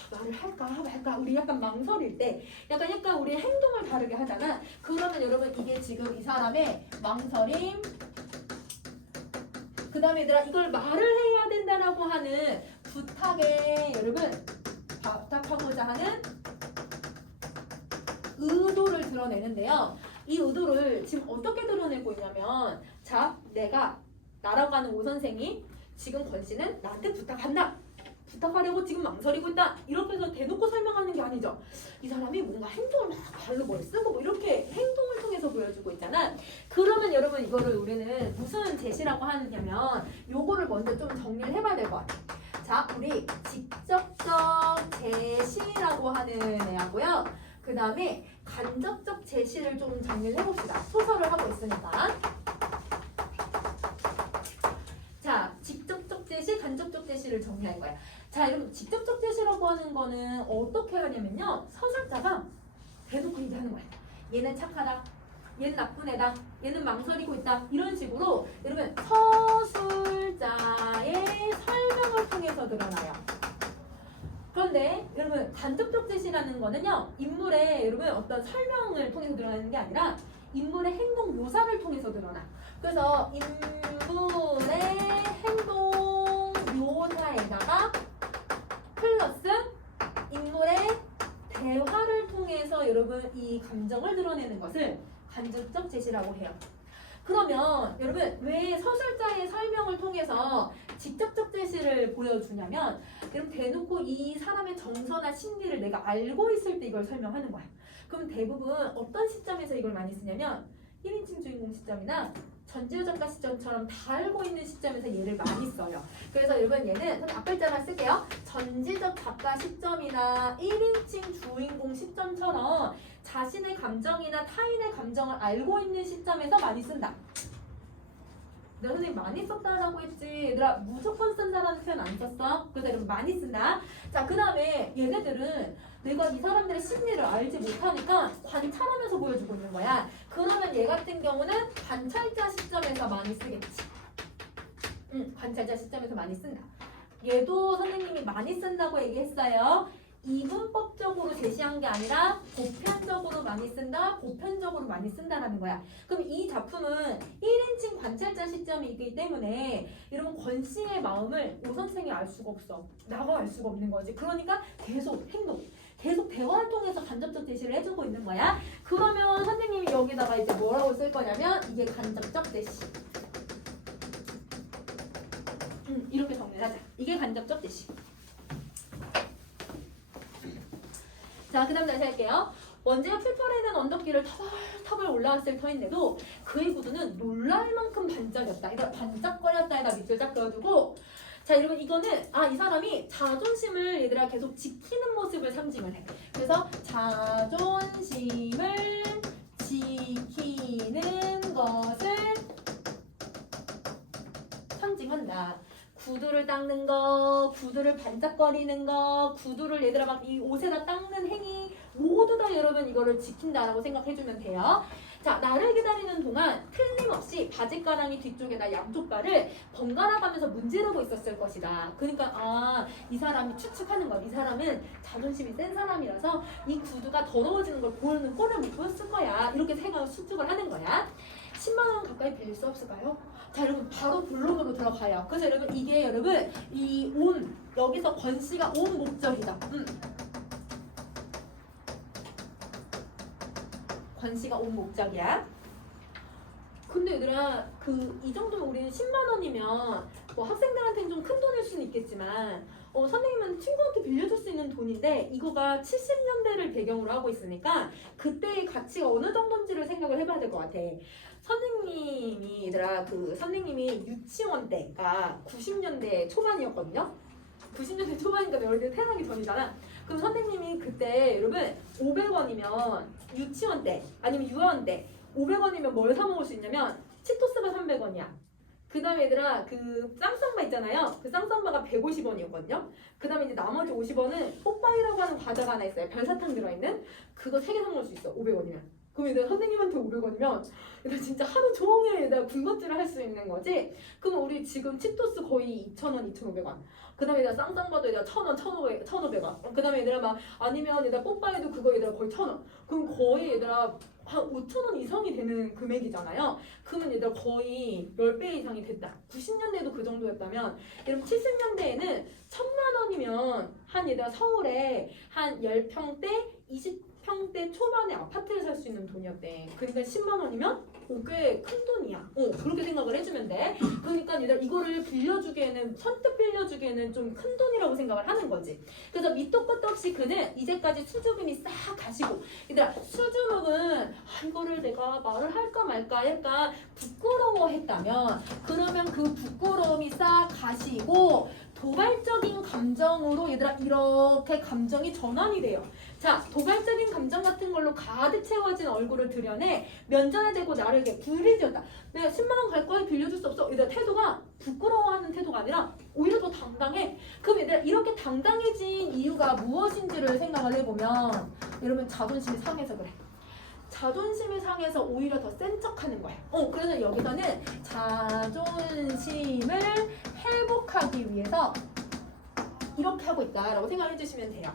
말을 할까 말까 우리 약간 망설일 때 약간 우리 행동을 다르게 하잖아. 그러면 여러분 이게 지금 이 사람의 망설임 그 다음에 얘들아 이걸 말을 해야 된다라고 하는 부탁에 여러분 부탁하고자 하는 의도를 드러내는데요. 이 의도를 지금 어떻게 드러내고 있냐면 자, 나라고 하는 오 선생이 지금 권 씨는 나한테 부탁한다. 부탁하려고 지금 망설이고 있다. 이렇게 해서 대놓고 설명하는 게 아니죠. 이 사람이 뭔가 행동을 막 발로 뭘 쓰고 뭐 이렇게 행동을 통해서 보여주고 있잖아. 그러면 여러분 이거를 우리는 무슨 제시라고 하느냐면 요거를 먼저 좀 정리를 해봐야 될 것 같아. 자, 우리 직접적 제시라고 하는 애하고요. 그 다음에 간접적 제시를 좀 정리를 해봅시다. 소설을 하고 있으니까. 자, 직접적 제시, 간접적 제시를 정리할 거야. 자, 여러분 직접적 제시라고 하는 거는 어떻게 하냐면요. 서술자가 대놓고 얘기하는 거야. 얘는 착하다. 얘는 나쁜 애다. 얘는 망설이고 있다. 이런 식으로 여러분 서술자의 설명을 통해서 드러나요. 그런데 여러분 간접적 제시라는 거는요. 인물의 여러분 어떤 설명을 통해서 드러나는 게 아니라 인물의 행동 묘사를 통해서 드러나. 그래서 인물의 행동 묘사에다가 플러스 인물의 대화를 통해서 여러분 이 감정을 드러내는 것을 간접적 제시라고 해요. 그러면 여러분 왜 서술자의 설명을 통해서 직접적 제시를 보여주냐면 여러분 대놓고 이 사람의 정서나 심리를 내가 알고 있을 때 이걸 설명하는 거야. 그럼 대부분 어떤 시점에서 이걸 많이 쓰냐면 1인칭 주인공 시점이나 전지우 작가 시점처럼 다 알고 있는 시점에서 얘를 많이 써요. 그래서 여러분 얘는 앞글자만 쓸게요. 전지적 작가 시점이나 1인칭 주인공 시점처럼 자신의 감정이나 타인의 감정을 알고 있는 시점에서 많이 쓴다. 내가 선생님 많이 썼다라고 했지. 얘들아 무조건 쓴다라는 표현 안 썼어. 그래서 여러분 많이 쓴다. 자, 그 다음에 얘네들은 내가 이 사람들의 심리를 알지 못하니까 관찰하면서 보여주고 있는 거야. 그러면 얘 같은 경우는 관찰자 시점에서 많이 쓰겠지. 관찰자 시점에서 많이 쓴다. 얘도 선생님이 많이 쓴다고 얘기했어요. 이분법적으로 제시한 게 아니라 보편적으로 많이 쓴다, 보편적으로 많이 쓴다라는 거야. 그럼 이 작품은 1인칭 관찰자 시점이기 때문에 여러분 권 씨의 마음을 오 선생이 알 수가 없어. 나가 알 수가 없는 거지. 그러니까 계속 행동, 계속 대화를 통해서 간접적 제시를 해주고 있는 거야. 그러면 선생님이 여기다가 이제 뭐라고 쓸 거냐면 이게 간접적 제시. 이렇게 정리를 하자. 이게 간접적 제시. 자, 그 다음 다시 할게요. 먼지가 풀풀이는 언덕길을 터벌터벌 올라왔을 터인데도 그의 구두는 놀랄 만큼 반짝였다. 이거 반짝거렸다에다 밑줄 딱 그어주고 자, 여러분 이거는 이 사람이 자존심을 얘들아 계속 지키는 모습을 상징을 해. 그래서 자존심을 지키는 것을 상징한다. 구두를 닦는 거, 구두를 반짝거리는 거, 구두를 얘들아 막 이 옷에다 닦는 행위 모두 다 여러분 이거를 지킨다라고 생각해주면 돼요. 자, 나를 기다리는 동안 틀림없이 바짓가랑이 뒤쪽에다 양쪽 발을 번갈아 가면서 문지르고 있었을 것이다. 그러니까 이 사람이 추측하는 거야. 이 사람은 자존심이 센 사람이라서 이 구두가 더러워지는 걸 보는 꼴을 못 보였을 거야. 이렇게 생각을 추측을 하는 거야. 10만 원 가까이 빌릴 수 없을까요? 자, 여러분 바로 본론으로 들어가요. 그래서 여러분 이게 여러분 이 온 여기서 권 씨가 온 목적이다. 권씨가 온 목적이야. 근데 얘들아 이 정도면 우리는 10만 원이면 뭐 학생들한테는 좀 큰 돈일 수는 있겠지만 선생님은 친구한테 빌려줄 수 있는 돈인데 이거가 70년대를 배경으로 하고 있으니까 그때의 가치가 어느 정도인지를 생각을 해봐야 될 것 같아. 선생님이 얘들아 선생님이 유치원 때가 90년대 초반이었거든요. 90년대 초반이니까 너희들 태어나기 전이잖아. 그럼 선생님이 그때 여러분 500원이면 유치원 때 아니면 유아원 때 500원이면 뭘 사 먹을 수 있냐면 치토스가 300원이야. 그 다음에 얘들아 쌍쌍바 있잖아요. 그 쌍쌍바가 150원이었거든요. 그 다음에 이제 나머지 50원은 뽀빠이라고 하는 과자가 하나 있어요. 별사탕 들어있는 그거 3개 사 먹을 수 있어. 500원이면. 그럼 얘들아 선생님한테 500원이면 얘들아 진짜 하루 종일 얘들아 군것질을 할 수 있는 거지. 그럼 우리 지금 치토스 거의 2,000원, 2,500원. 그 다음에 얘들아 쌍쌍바도 얘들아 1,000원, 1,500원. 그 다음에 얘들아 아니면 얘들아 뽀빠이도 그거 얘들아 거의 1,000원. 그럼 거의 얘들아 한 5,000원 이상이 되는 금액이잖아요. 그러면 얘들아 거의 10배 이상이 됐다. 90년대에도 그 정도였다면 여러분 70년대에는 1,000만 원이면 한 얘들아 서울에 한 10평대, 20평대 초반에 아파트를 살 수 있는 돈이었대. 그러니까 10만 원이면 꽤 큰 돈이야. 그렇게 생각을 해주면 돼. 그러니까 얘들아 이거를 빌려주기에는 선뜻 빌려주기에는 좀 큰 돈이라고 생각을 하는 거지. 그래서 밑도 끝도 없이 그는 이제까지 수주금이 싹 가시고 얘들아 수주금은 이거를 내가 말을 할까 말까 할까 부끄러워했다면 그러면 그 부끄러움이 싹 가시고 도발적인 감정으로 얘들아 이렇게 감정이 전환이 돼요. 자, 도발적인 감정 같은 걸로 가득 채워진 얼굴을 드러내 면전에 대고 나를 이렇게 부르짖었다. 내가 10만 원 갈 거야 빌려줄 수 없어. 얘들아 태도가 부끄러워하는 태도가 아니라 오히려 더 당당해. 그럼 얘들아 이렇게 당당해진 이유가 무엇인지를 생각을 해보면 여러분 자존심이 상해서 그래. 자존심이 상해서 오히려 더 센 척하는 거야. 그래서 여기서는 자존심을 회복하기 위해서 이렇게 하고 있다라고 생각을 해주시면 돼요.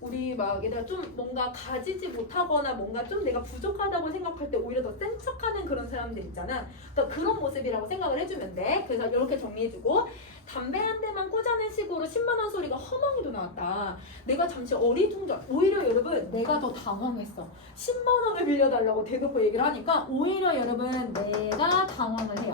우리 막 얘들아 좀 뭔가 가지지 못하거나 뭔가 좀 내가 부족하다고 생각할 때 오히려 더 센 척하는 그런 사람들 있잖아. 그러니까 그런 모습이라고 생각을 해주면 돼. 그래서 이렇게 정리해주고 담배 한 대만 꽂아낸 식으로 10만 원 소리가 허망이도 나왔다. 내가 잠시 어리둥절. 오히려 여러분 내가 더 당황했어. 10만 원을 빌려달라고 대놓고 얘기를 하니까 오히려 여러분 내가 당황을 해요.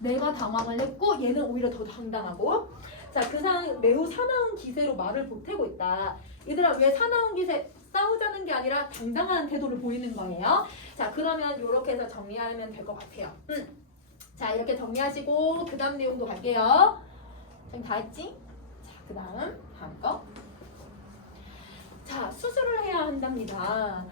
내가 당황을 했고 얘는 오히려 더 당당하고 자, 그 사람 매우 사나운 기세로 말을 보태고 있다. 얘들아 왜 사나운 기세 싸우자는 게 아니라 당당한 태도를 보이는 거예요. 자, 그러면 이렇게 해서 정리하면 될 것 같아요. 자, 이렇게 정리하시고 그 다음 내용도 갈게요. 지금 다 했지? 자, 그 다음 거. 자, 수술을 해야 한답니다.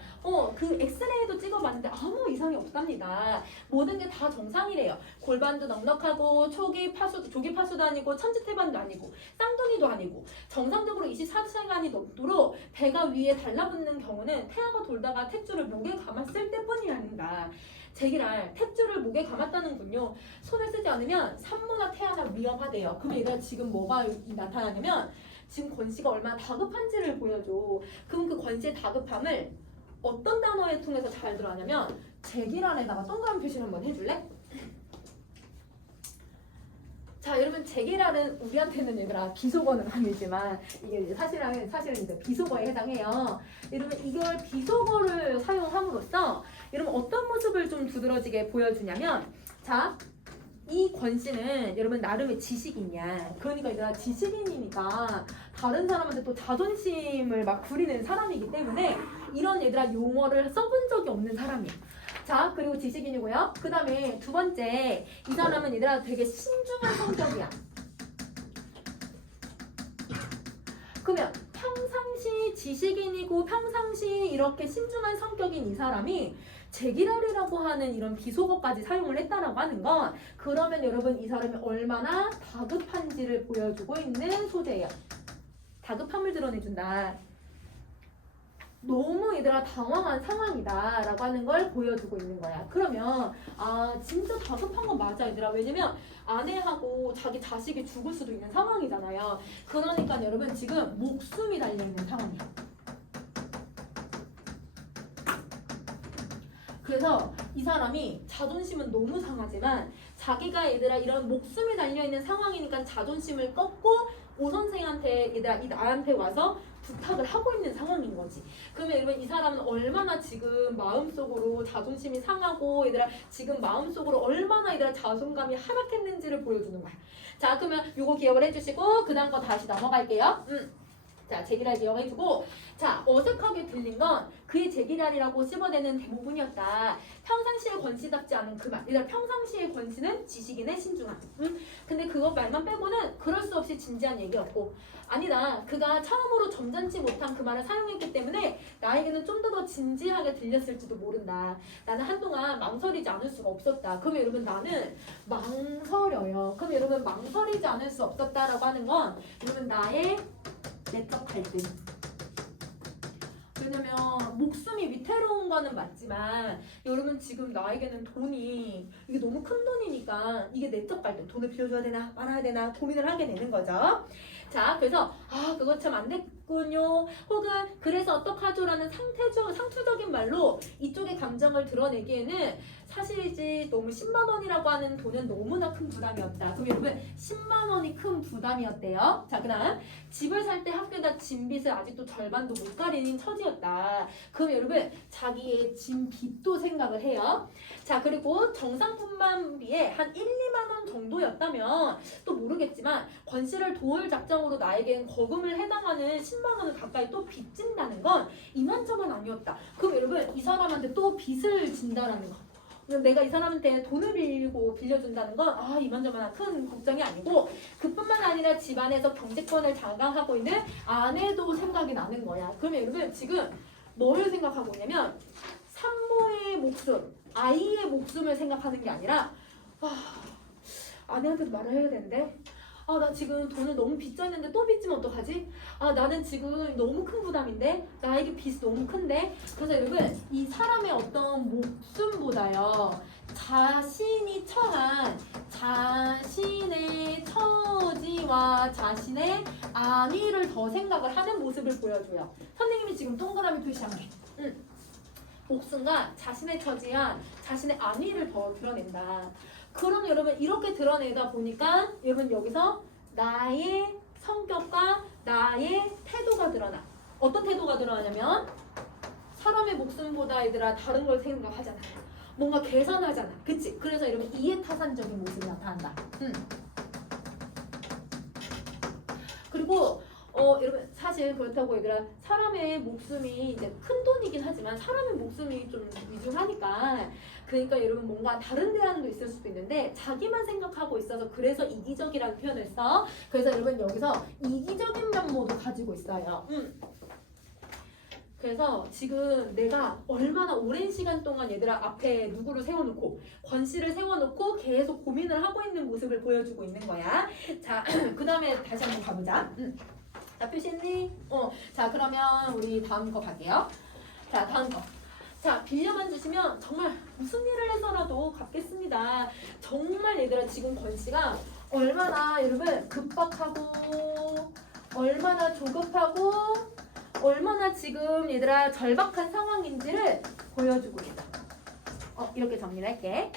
그 엑스레이도 찍어봤는데 아무 이상이 없답니다. 모든 게 다 정상이래요. 골반도 넉넉하고 조기 파수도 아니고 천지태반도 아니고 쌍둥이도 아니고 정상적으로 24시간이 넘도록 배가 위에 달라붙는 경우는 태아가 돌다가 탯줄을 목에 감았을 때뿐이란다. 제기랄 탯줄을 목에 감았다는군요. 손을 쓰지 않으면 산모나 태아가 위험하대요. 그럼 얘가 지금 뭐가 나타나냐면 지금 권씨가 얼마나 다급한지를 보여줘. 그럼 그 권씨의 다급함을 어떤 단어에 통해서 잘 들어가냐면 제기란에다가 동그라미 표시를 한번 해줄래? 자, 여러분 제기란은 우리한테는 얘들아 비속어는 아니지만 이게 사실은 이제 비속어에 해당해요. 여러분 이걸 비속어를 사용함으로써 여러분 어떤 모습을 좀 두드러지게 보여주냐면 자, 이 권씨는 여러분 나름의 지식인이야. 그러니까 얘들아 지식인이니까 다른 사람한테 또 자존심을 막 부리는 사람이기 때문에 이런 얘들아 용어를 써본 적이 없는 사람이야. 자, 그리고 지식인이고요. 그 다음에 두 번째, 이 사람은 얘들아 되게 신중한 성격이야. 그러면 평상시 지식인이고 평상시 이렇게 신중한 성격인 이 사람이 제기랄이라고 하는 이런 비속어까지 사용을 했다라고 하는 건 그러면 여러분 이 사람이 얼마나 다급한지를 보여주고 있는 소재예요. 다급함을 드러내준다. 너무 얘들아 당황한 상황이다 라고 하는 걸 보여주고 있는 거야. 그러면 진짜 다급한 건 맞아 얘들아. 왜냐면 아내하고 자기 자식이 죽을 수도 있는 상황이잖아요. 그러니까 여러분 지금 목숨이 달려있는 상황이야. 그래서 이 사람이 자존심은 너무 상하지만 자기가 얘들아 이런 목숨이 달려있는 상황이니까 자존심을 꺾고 오 선생한테 얘들아 이 나한테 와서 부탁을 하고 있는 상황인 거지. 그러면 여러분 이 사람은 얼마나 지금 마음속으로 자존심이 상하고 얘들아 지금 마음속으로 얼마나 얘들아 자존감이 하락했는지를 보여주는 거야. 자 그러면 요거 기억을 해주시고 그 다음 거 다시 넘어갈게요. 자 제기랄 기억해주고 자 어색하게 들린 건 그의 제기랄이라고 씹어내는 대부분이었다. 평상시의 권씨답지 않은 그 말. 얘들아 평상시의 권씨는 지식인의 신중함. 근데 그거 말만 빼고는 그럴 수 없이 진지한 얘기였고 아니다. 그가 처음으로 점잖지 못한 그 말을 사용했기 때문에 나에게는 좀 더 진지하게 들렸을지도 모른다. 나는 한동안 망설이지 않을 수가 없었다. 그러면 여러분 나는 망설여요. 그럼 여러분 망설이지 않을 수 없었다라고 하는 건 여러분 나의 내적 갈등. 왜냐면 목숨이 위태로운 거는 맞지만 여러분 지금 나에게는 돈이 이게 너무 큰 돈이니까 이게 내적 갈등. 돈을 빌려줘야 되나 말아야 되나 고민을 하게 되는 거죠. 자 그래서 그거 참 안 됐군요. 혹은 그래서 어떡하죠라는 상투적인 말로 이쪽의 감정을 드러내기에는 사실이지 너무 10만 원이라고 하는 돈은 너무나 큰 부담이었다. 그럼 여러분 10만 원이 큰 부담이었대요. 자 그다음 집을 살 때 학교에다 짐 빚을 아직도 절반도 못 가리는 처지였다. 그럼 여러분 자기의 짐 빚도 생각을 해요. 자 그리고 정상분만비에 한 1, 2만 원 정도였다면 또 모르겠지만 권 씨를 도울 작정으로 나에겐 거금을 해당하는 10만 원을 가까이 또 빚진다는 건 이만저만 아니었다. 그럼 여러분 이 사람한테 또 빚을 진다라는 거. 내가 이 사람한테 돈을 빌려준다는 건 이만저만한 큰 걱정이 아니고 그뿐만 아니라 집안에서 경제권을 장악하고 있는 아내도 생각이 나는 거야. 그러면 여러분 지금 뭘 생각하고 있냐면 산모의 목숨, 아이의 목숨을 생각하는 게 아니라 아내한테도 말을 해야 되는데 나 지금 돈을 너무 빚졌는데 또 빚지면 어떡하지? 나는 지금 너무 큰 부담인데 나에게 빚이 너무 큰데 그래서 여러분 이 사람의 어떤 목숨보다요 자신이 처한 자신의 처지와 자신의 안위를 더 생각을 하는 모습을 보여줘요. 선생님이 지금 동그라미 표시한 게 목숨과 자신의 처지와 자신의 안위를 더 드러낸다. 그럼 여러분 이렇게 드러내다 보니까 여러분 여기서 나의 성격과 나의 태도가 드러나. 어떤 태도가 드러나냐면 사람의 목숨보다 얘들아 다른 걸 생각하잖아. 뭔가 계산하잖아. 그치? 그래서 여러분 이해타산적인 모습이 나타난다. 그리고 여러분 사실 그렇다고 얘들아 사람의 목숨이 이제 큰 돈이긴 하지만 사람의 목숨이 좀 위중하니까 그러니까 여러분 뭔가 다른 대안도 있을 수도 있는데 자기만 생각하고 있어서 그래서 이기적이라는 표현을 써. 그래서 여러분 여기서 이기적인 면모도 가지고 있어요. 그래서 지금 내가 얼마나 오랜 시간 동안 얘들아 앞에 누구를 세워놓고 권씨를 세워놓고 계속 고민을 하고 있는 모습을 보여주고 있는 거야. 자, 그 다음에 다시 한번 가보자. 자, 표시했니? 자, 그러면 우리 다음 거 갈게요. 자, 다음 거. 자, 빌려만 주시면 정말 무슨 일을 해서라도 갚겠습니다. 정말 얘들아 지금 권씨가 얼마나 여러분 급박하고 얼마나 조급하고 얼마나 지금 얘들아 절박한 상황인지를 보여주고 있다. 이렇게 정리를 할게.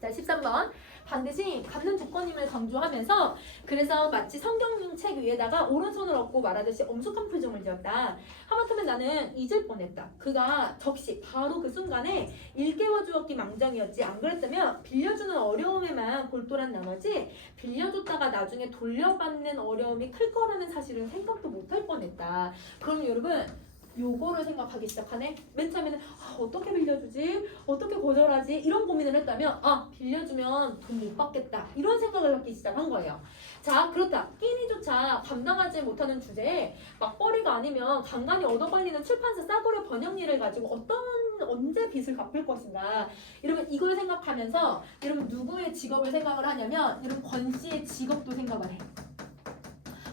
자, 13번. 반드시 갚는 조건임을 강조하면서 그래서 마치 성경책 위에다가 오른손을 얹고 말하듯이 엄숙한 표정을 지었다. 하마터면 나는 잊을 뻔했다. 그가 적시 바로 그 순간에 일깨워 주었기 망정이었지. 안 그랬다면 빌려주는 어려움에만 골똘한 나머지 빌려줬다가 나중에 돌려받는 어려움이 클 거라는 사실은 생각도 못할 뻔했다. 그럼 여러분 요거를 생각하기 시작하네. 맨 처음에는 어떻게 빌려주지? 어떻게 거절하지? 이런 고민을 했다면 빌려주면 돈 못 받겠다. 이런 생각을 하기 시작한 거예요. 자, 그렇다. 끼니조차 감당하지 못하는 주제에 맞벌이가 아니면 간간히 얻어걸리는 출판사 싸구려 번역일을 가지고 언제 빚을 갚을 것인가. 여러분 이걸 생각하면서 여러분 누구의 직업을 생각을 하냐면 여러분 권씨의 직업도 생각을 해.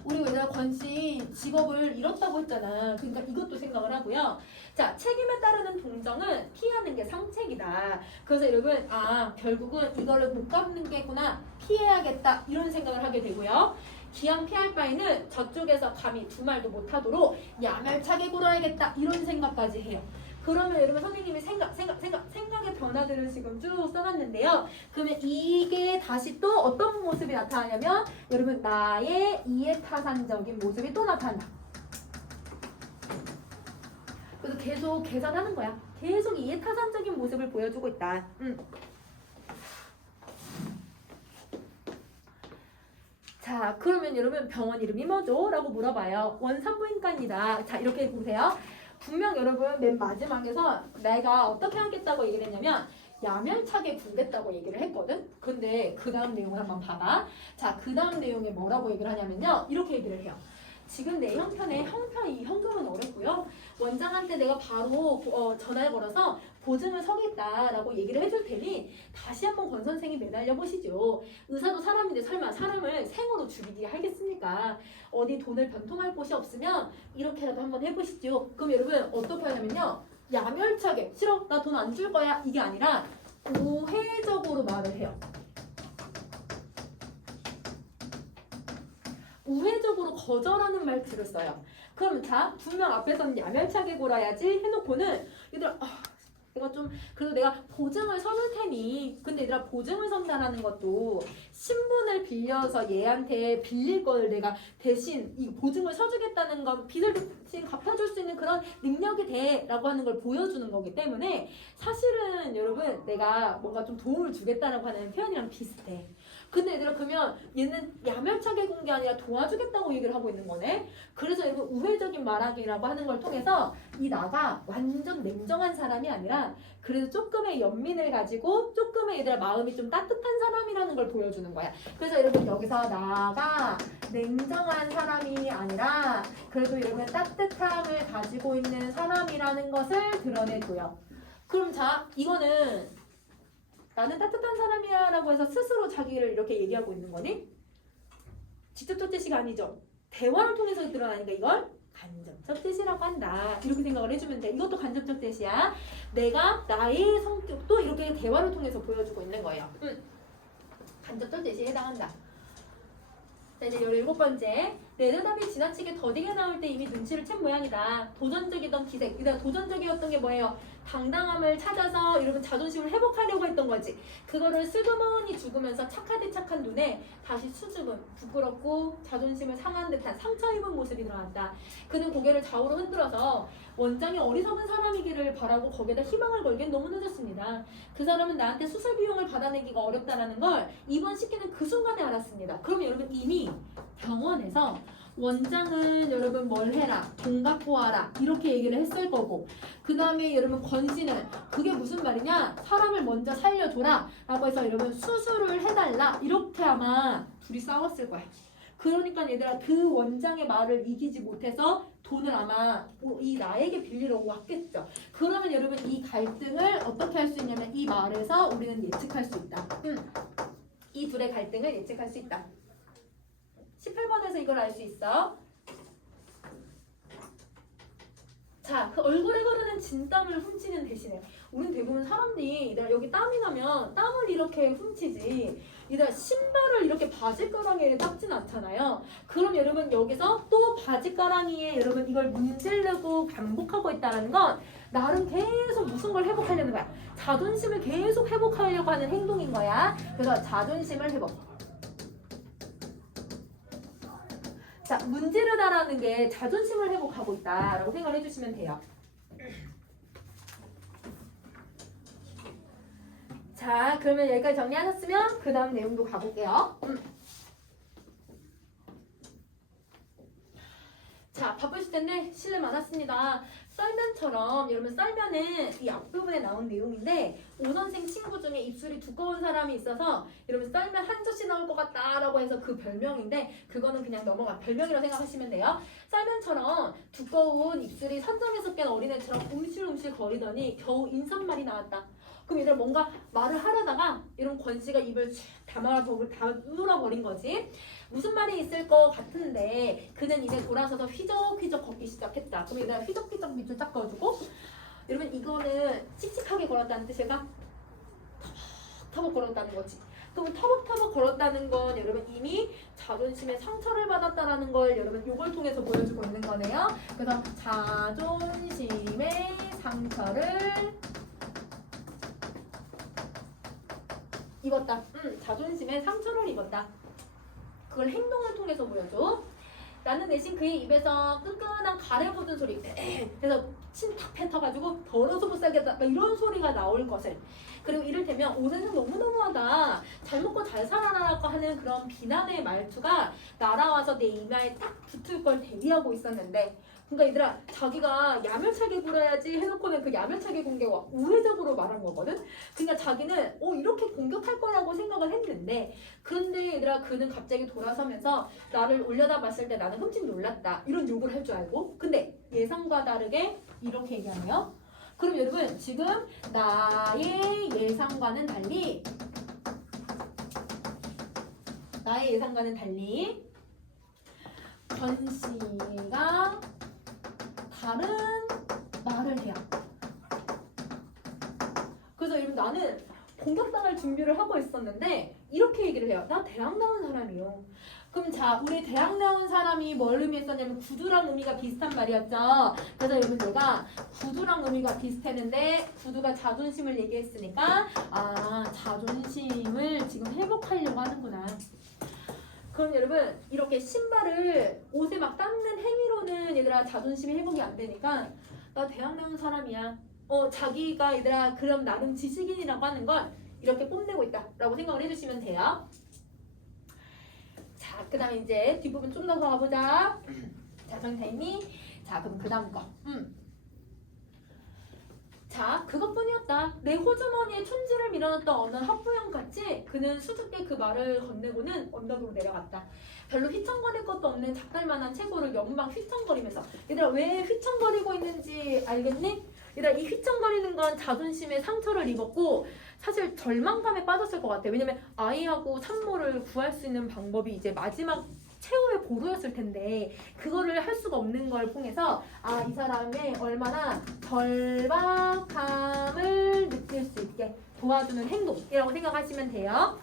우리 얘들아 권씨 직업을 잃었다고 했잖아. 그러니까 이것도 생각을 하고요. 자, 책임에 따르는 동정은 피하는 게 상책이다. 그래서 여러분 결국은 이거를 못 갚는 게구나. 피해야겠다. 이런 생각을 하게 되고요. 기왕 피할 바에는 저쪽에서 감히 두 말도 못하도록 야멸차게 굴어야겠다. 이런 생각까지 해요. 그러면 여러분 선생님이 생각의 변화들을 지금 쭉 써놨는데요. 그러면 이게 다시 또 어떤 모습이 나타나냐면 여러분 나의 이해타산적인 모습이 또 나타난다. 그래서 계속 계산하는 거야. 계속 이해타산적인 모습을 보여주고 있다. 자, 그러면 여러분 병원 이름이 뭐죠? 라고 물어봐요. 원산부인과입니다. 자, 이렇게 보세요. 분명 여러분 맨 마지막에서 내가 어떻게 하겠다고 얘기를 했냐면 야멸차게 굴겠다고 얘기를 했거든. 근데 그 다음 내용을 한번 봐봐. 자, 그 다음 내용에 뭐라고 얘기를 하냐면요. 이렇게 얘기를 해요. 지금 내 형편에 이 현금은 어렵고요. 원장한테 내가 바로 전화를 걸어서 보증을 서겠다라고 얘기를 해줄 테니 다시 한번 권 선생이 매달려 보시죠. 의사도 사람인데 설마 사람을 생으로 죽이게 하겠습니까? 어디 돈을 변통할 곳이 없으면 이렇게라도 한번 해보시죠. 그럼 여러분 어떻게 하냐면요. 야멸차게 싫어 나 돈 안 줄 거야 이게 아니라 우회적으로 말을 해요. 우회적으로 거절하는 말투를 써요. 그럼 자 분명 앞에서는 야멸차게 굴어야지 해놓고는 얘들아 내가 좀 그래도 내가 보증을 서줄 테니 근데 얘들아 보증을 선다라는 것도 신분을 빌려서 얘한테 빌릴 걸 내가 대신 이 보증을 서주겠다는 건 빚을 대신 갚아줄 수 있는 그런 능력이 돼 라고 하는 걸 보여주는 거기 때문에 사실은 여러분 내가 뭔가 좀 도움을 주겠다라고 하는 표현이랑 비슷해. 근데 얘들아 그러면 얘는 야멸차게 군 게 아니라 도와주겠다고 얘기를 하고 있는 거네. 그래서 여러분 우회적인 말하기라고 하는 걸 통해서 이 나가 완전 냉정한 사람이 아니라 그래도 조금의 연민을 가지고 조금의 얘들아 마음이 좀 따뜻한 사람이라는 걸 보여주는 거야. 그래서 여러분 여기서 나가 냉정한 사람이 아니라 그래도 여러분 따뜻함을 가지고 있는 사람이라는 것을 드러내고요. 그럼 자 이거는 나는 따뜻한 사람이야 라고 해서 스스로 자기를 이렇게 얘기하고 있는 거니? 직접적 제시가 아니죠. 대화를 통해서 드러나니까 이걸 간접적 제시라고 한다. 이렇게 생각을 해주면 돼. 이것도 간접적 제시야. 내가 나의 성격도 이렇게 대화를 통해서 보여주고 있는 거예요. 간접적 제시에 해당한다. 자 이제 17번째. 내 대답이 지나치게 더디게 나올 때 이미 눈치를 챈 모양이다. 도전적이던 기색. 일단 도전적이었던 게 뭐예요? 당당함을 찾아서 여러분 자존심을 회복하려고 했던 거지. 그거를 슬그머니 죽으면서 착하디 착한 눈에 다시 수줍음, 부끄럽고 자존심을 상한 듯한 상처 입은 모습이 드러났다. 그는 고개를 좌우로 흔들어서 원장이 어리석은 사람이기를 바라고 거기에다 희망을 걸기엔 너무 늦었습니다. 그 사람은 나한테 수술 비용을 받아내기가 어렵다는 걸 입원시키는 그 순간에 알았습니다. 그럼 여러분 이미 병원에서 원장은 여러분 뭘 해라 돈 갖고 와라 이렇게 얘기를 했을 거고 그 다음에 여러분 권씨는 그게 무슨 말이냐 사람을 먼저 살려줘라 라고 해서 여러분 수술을 해달라 이렇게 아마 둘이 싸웠을 거야. 그러니까 얘들아 그 원장의 말을 이기지 못해서 돈을 아마 이 나에게 빌리러 왔겠죠. 그러면 여러분 이 갈등을 어떻게 할 수 있냐면 이 말에서 우리는 예측할 수 있다. 이 둘의 갈등을 예측할 수 있다. 18번에서 이걸 알 수 있어. 자, 그 얼굴에 거르는 진땀을 훔치는 대신에 우린 대부분 사람들이 여기 땀이 나면 땀을 이렇게 훔치지 신발을 이렇게 바지가랑이에 닦진 않잖아요. 그럼 여러분 여기서 또 바지가랑이에 여러분 이걸 문지르고 반복하고 있다는 건 나름 계속 무슨 걸 회복하려는 거야. 자존심을 계속 회복하려고 하는 행동인 거야. 그래서 자존심을 회복. 자, 문지르다라는 게 자존심을 회복하고 있다라고 생각을 해주시면 돼요. 자, 그러면 여기까지 정리하셨으면 그 다음 내용도 가볼게요. 자, 바쁘실 텐데 실례 많았습니다. 썰면처럼 여러분 썰면은 이 앞부분에 나온 내용인데 오선생 친구 중에 입술이 두꺼운 사람이 있어서 여러분 썰면 한 젖이 나올 것 같다 라고 해서 그 별명인데 그거는 그냥 넘어가 별명이라고 생각하시면 돼요. 썰면처럼 두꺼운 입술이 선정에서 깬 어린애처럼 움실움실 거리더니 겨우 인사말이 나왔다. 그럼 얘들 뭔가 말을 하려다가 이런 권씨가 입을 다물어 버린 거지. 무슨 말이 있을 것 같은데 그는 이제 돌아서서 휘적휘적 걷기 시작했다. 그럼 얘들아 휘적휘적 밑줄 딱 그어주고 여러분 이거는 칙칙하게 걸었다는 뜻일까? 터벅터벅 걸었다는 거지. 그럼 터벅터벅 걸었다는 건 여러분 이미 자존심에 상처를 받았다라는 걸 여러분 요걸 통해서 보여주고 있는 거네요. 그래서 자존심의 상처를 입었다. 자존심에 상처를 입었다. 그걸 행동을 통해서 보여줘. 나는 대신 그의 입에서 끈끈한 가래 묻은 소리, 그래서 침 탁 뱉어가지고 더러워서 못 살겠다, 이런 소리가 나올 것을. 그리고 이를테면 오세는 너무너무하다, 잘 먹고 잘 살아라라고 하는 그런 비난의 말투가 날아와서 내 이마에 딱 붙을 걸 대비하고 있었는데, 그러니까 얘들아, 자기가 야멸차게 굴어야지 해놓고는 그 야멸차게 군 게 우회적으로 말한 거거든. 그러니까 자기는 이렇게 공격할 거라고 생각을 했는데, 그런데 얘들아, 그는 갑자기 돌아서면서 나를 올려다봤을 때 나는 흠칫 놀랐다, 이런 욕을 할 줄 알고, 근데 예상과 다르게 이렇게 얘기하네요. 그럼 여러분, 지금 나의 예상과는 달리 권씨가 다른 말을 해요. 그래서 여러분, 나는 공격당할 준비를 하고 있었는데 이렇게 얘기를 해요. 나 대학 나온 사람이요. 그럼 자, 우리 대학 나온 사람이 뭘 의미했었냐면 구두랑 의미가 비슷한 말이었죠. 그래서 여러분, 내가 구두랑 의미가 비슷했는데 구두가 자존심을 얘기했으니까 자존심을 지금 회복하려고 하는구나. 그럼 여러분, 이렇게 신발을 옷에 막 닦는 행위로는 얘들아 자존심이 회복이 안 되니까 나 대학 나온 사람이야, 자기가 얘들아 그럼 나름 지식인이라고 하는 걸 이렇게 뽐내고 있다라고 생각을 해주시면 돼요. 자, 그 다음에 이제 뒷부분 좀 더 가보자. 자, 정리 다 있니? 자, 그럼 그 다음 거. 자, 그것뿐이었다. 내 호주머니에 촌지를 밀어넣었던 어느 학부형같이 그는 수줍게 그 말을 건네고는 언덕으로 내려갔다. 별로 휘청거릴 것도 없는 작달만한 체구를 연방 휘청거리면서. 얘들아, 왜 휘청거리고 있는지 알겠니? 얘들아, 이 휘청거리는 건 자존심에 상처를 입었고 사실 절망감에 빠졌을 것 같아. 왜냐면 아이하고 산모를 구할 수 있는 방법이 이제 마지막 최후의 보루였을 텐데 그거를 할 수가 없는 걸 통해서 이 사람의 얼마나 절박함을 느낄 수 있게 도와주는 행동이라고 생각하시면 돼요.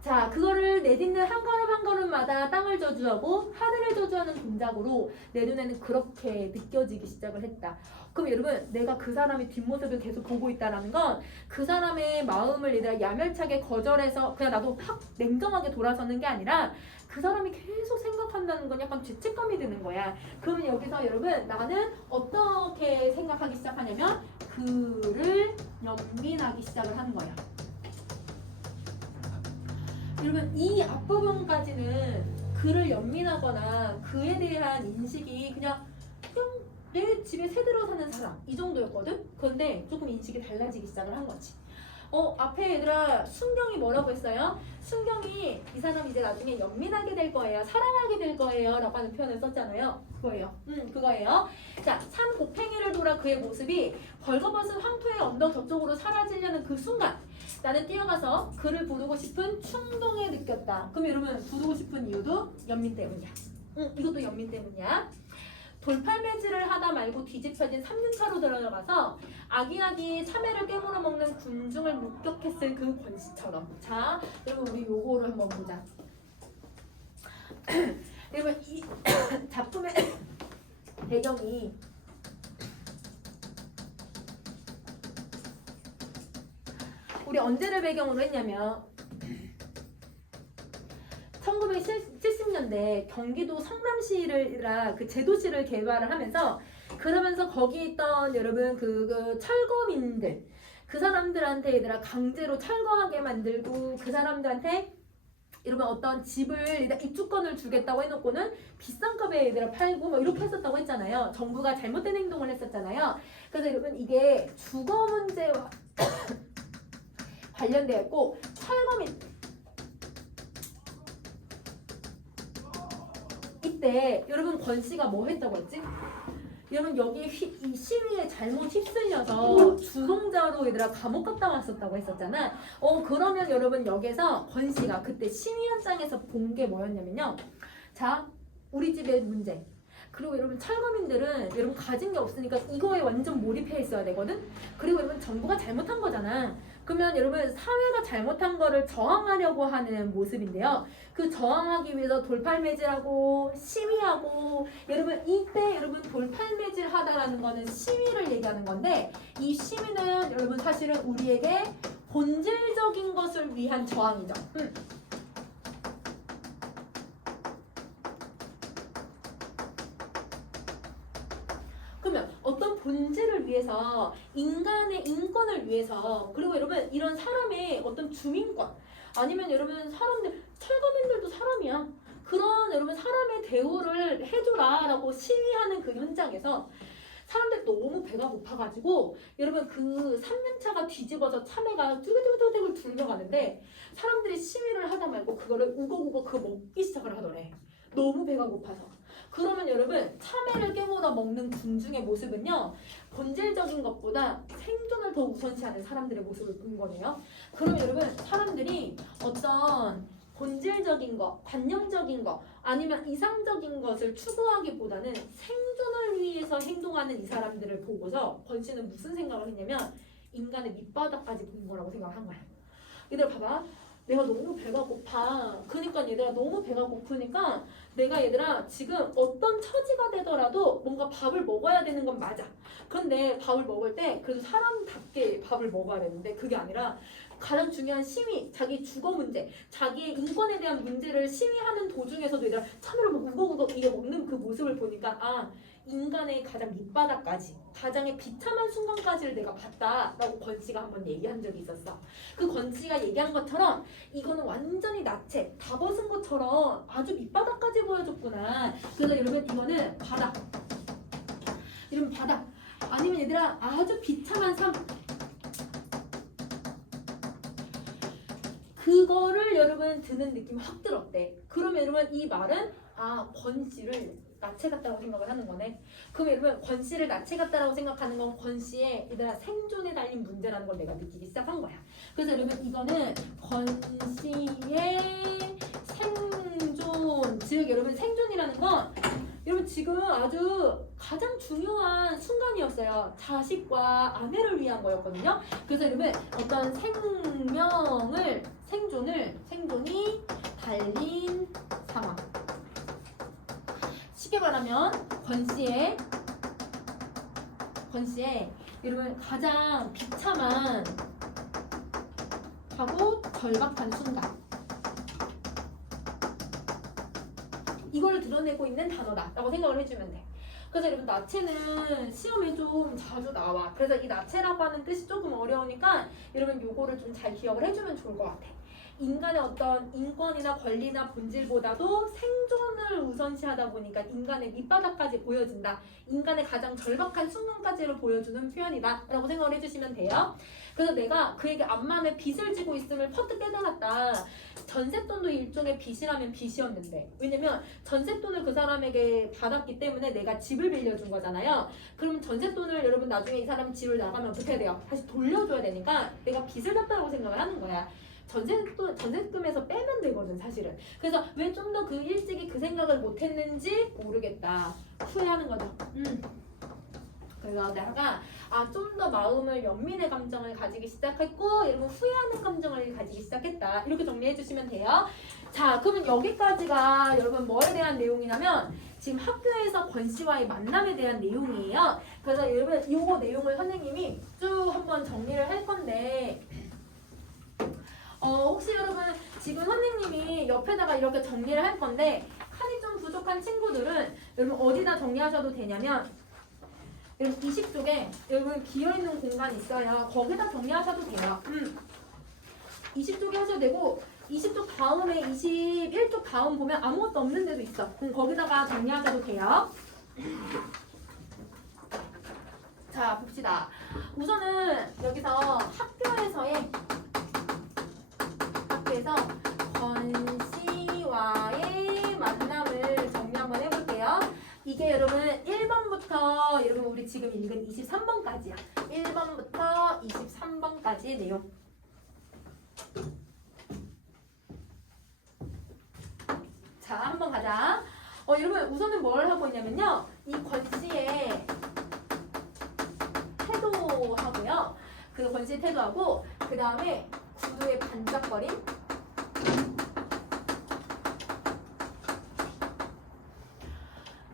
자, 그거를 내딛는 한 걸음 한 걸음마다 땅을 저주하고 하늘을 저주하는 동작으로 내 눈에는 그렇게 느껴지기 시작을 했다. 그럼 여러분, 내가 그 사람의 뒷모습을 계속 보고 있다는 건 그 사람의 마음을 얘들아 야멸차게 거절해서 그냥 나도 확 냉정하게 돌아서는 게 아니라 그 사람이 계속 생각한다는 건 약간 죄책감이 드는 거야. 그러면 여기서 여러분, 나는 어떻게 생각하기 시작하냐면 그를 연민하기 시작을 하는 거야. 여러분, 이 앞부분까지는 그를 연민하거나 그에 대한 인식이 그냥 내 집에 새들어 사는 사람 이 정도였거든? 그런데 조금 인식이 달라지기 시작을 한 거지. 앞에 얘들아, 순경이 뭐라고 했어요? 순경이 이 사람 이제 나중에 연민하게 될 거예요, 사랑하게 될 거예요 라고 하는 표현을 썼잖아요. 그거예요. 그거예요. 자, 산 곡팽이를 돌아 그의 모습이 벌거벗은 황토의 언덕 저쪽으로 사라지려는 그 순간 나는 뛰어가서 그를 부르고 싶은 충동에 느꼈다. 그럼 여러분, 부르고 싶은 이유도 연민 때문이야. 이것도 연민 때문이야. 돌팔매질을 하다 말고 뒤집혀진 3륜차로 들어가서 아기아기 참외를 깨물어 먹는 군중을 목격했을 그 권씨처럼. 자, 여러분, 우리 요거를 한번 보자. 여러분, 이 작품의 배경이 우리 언제를 배경으로 했냐면 1970년대 경기도 성남시를 그 제도시를 개발을 하면서, 그러면서 거기 있던 여러분 그 철거민들, 그 사람들한테 얘들아 강제로 철거하게 만들고 그 사람들한테 여러분 어떤 집을 입주권을 주겠다고 해놓고는 비싼 값에 얘들아 팔고 뭐 이렇게 했었다고 했잖아요. 정부가 잘못된 행동을 했었잖아요. 그래서 여러분, 이게 주거 문제와 관련되어 있고, 철거민 이때 여러분 권씨가 뭐 했다고 했지? 여러분, 여기 이 시위에 잘못 휩쓸려서 주동자로 얘들아 감옥 갔다 왔었다고 했었잖아. 그러면 여러분, 여기서 권씨가 그때 시위 현장에서 본 게 뭐였냐면요. 자, 우리 집의 문제. 그리고 여러분, 철거민들은 여러분 가진 게 없으니까 이거에 완전 몰입해 있어야 되거든. 그리고 여러분, 정부가 잘못한 거잖아. 그러면 여러분 사회가 잘못한 거를 저항하려고 하는 모습인데요. 그 저항하기 위해서 돌팔매질하고 시위하고 여러분 이때 여러분 돌팔매질하다라는 거는 시위를 얘기하는 건데 이 시위는 여러분 사실은 우리에게 본질적인 것을 위한 저항이죠. 그러면 어떤 본질을 위해서 인간의 인권을 위해서 그리고 여러분 이런 사람의 어떤 주민권 아니면 여러분 사람들 철거민들도 사람이야. 그런 여러분 사람의 대우를 해줘라 라고 시위하는 그 현장에서 사람들 너무 배가 고파가지고 여러분 그 3년차가 뒤집어져 참외가 뚜글뚜글뚜글 굴러가는데 사람들이 시위를 하다 말고 그거를 우거우거 그거 먹기 시작을 하더래. 너무 배가 고파서. 그러면 여러분 참외를 깨물어 먹는 군중의 모습은요 본질적인 것보다 생존을 더 우선시하는 사람들의 모습을 본 거네요. 그럼 여러분 사람들이 어떤 본질적인 거, 관념적인 거 아니면 이상적인 것을 추구하기보다는 생존을 위해서 행동하는 이 사람들을 보고서 권 씨는 무슨 생각을 했냐면 인간의 밑바닥까지 본 거라고 생각을 한 거야. 얘들 봐봐. 내가 너무 배가 고파. 그러니까 얘들아 너무 배가 고프니까 내가 얘들아 지금 어떤 처지가 되더라도 뭔가 밥을 먹어야 되는 건 맞아. 그런데 밥을 먹을 때 그래도 사람답게 밥을 먹어야 되는데 그게 아니라 가장 중요한 시위, 자기 주거 문제, 자기의 인권에 대한 문제를 시위하는 도중에서도 얘들아 참으로 막 우거우거 이게 먹는 그 모습을 보니까 아 인간의 가장 밑바닥까지 가장의 비참한 순간까지를 내가 봤다라고 권 씨가 한번 얘기한 적이 있었어. 그 권 씨가 얘기한 것처럼 이거는 완전히 나체 다 벗은 것처럼 아주 밑바닥까지 보여줬구나. 그래서 여러분 이거는 바닥 이러면 바닥 아니면 얘들아 아주 비참한 삶 그거를 여러분 듣는 느낌이 확 들었대. 그러면 여러분 이 말은 아 권 씨를 나체 같다고 생각을 하는 거네. 그럼 여러분 권 씨를 나체 같다라고 생각하는 건 권 씨의 얘들아 생존에 달린 문제라는 걸 내가 느끼기 시작한 거야. 그래서 여러분 이거는 권 씨의 생존 즉 여러분 생존이라는 건 여러분 지금 아주 가장 중요한 순간이었어요. 자식과 아내를 위한 거였거든요. 그래서 여러분 어떤 생존이 달린 상황. 쉽게 말하면 권 씨의 여러분 가장 비참한 하고 절박한 순간 이걸 드러내고 있는 단어다라고 생각을 해주면 돼. 그래서 여러분 나체는 시험에 좀 자주 나와. 그래서 이 나체라고 하는 뜻이 조금 어려우니까 여러분 요거를 좀 잘 기억을 해주면 좋을 것 같아. 인간의 어떤 인권이나 권리나 본질보다도 생존을 우선시하다 보니까 인간의 밑바닥까지 보여진다. 인간의 가장 절박한 순간까지를 보여주는 표현이다 라고 생각을 해주시면 돼요. 그래서 내가 그에게 암만의 빚을 지고 있음을 퍼뜩 깨달았다. 전셋돈도 일종의 빚이라면 빚이었는데 왜냐면 전셋돈을 그 사람에게 받았기 때문에 내가 집을 빌려준 거잖아요. 그러면 전셋돈을 여러분 나중에 이 사람이 집을 나가면 어떻게 해야 돼요? 다시 돌려줘야 되니까 내가 빚을 졌다고 생각을 하는 거야. 전세금에서 빼면 되거든 사실은. 그래서 왜 좀 더 그 일찍이 그 생각을 못했는지 모르겠다. 후회하는 거죠. 그래서 내가 좀 더 마음을 연민의 감정을 가지기 시작했고 여러분 후회하는 감정을 가지기 시작했다. 이렇게 정리해 주시면 돼요. 자 그러면 여기까지가 여러분 뭐에 대한 내용이냐면 지금 학교에서 권 씨와의 만남에 대한 내용이에요. 그래서 여러분 이거 내용을 선생님이 쭉 한번 정리를 할 건데 혹시 여러분 지금 선생님이 옆에다가 이렇게 정리를 할 건데 칸이 좀 부족한 친구들은 여러분 어디다 정리하셔도 되냐면 여러분 20쪽에 여러분 비어있는 공간이 있어요. 거기다 정리하셔도 돼요. 20쪽에 하셔도 되고 20쪽 다음에 21쪽 다음 보면 아무것도 없는 데도 있어. 그럼 거기다가 정리하셔도 돼요. 자 봅시다. 우선은 여기서 학교에서 권 씨와의 만남을 정리 한번 해볼게요. 이게 여러분 1번부터 여러분 우리 지금 읽은 23번까지야. 1번부터 23번까지의 내용. 자 한번 가자. 여러분 우선은 뭘 하고 있냐면요. 이 권 씨의 태도하고요. 그 권 씨의 태도하고 그 다음에 구두의 반짝거림.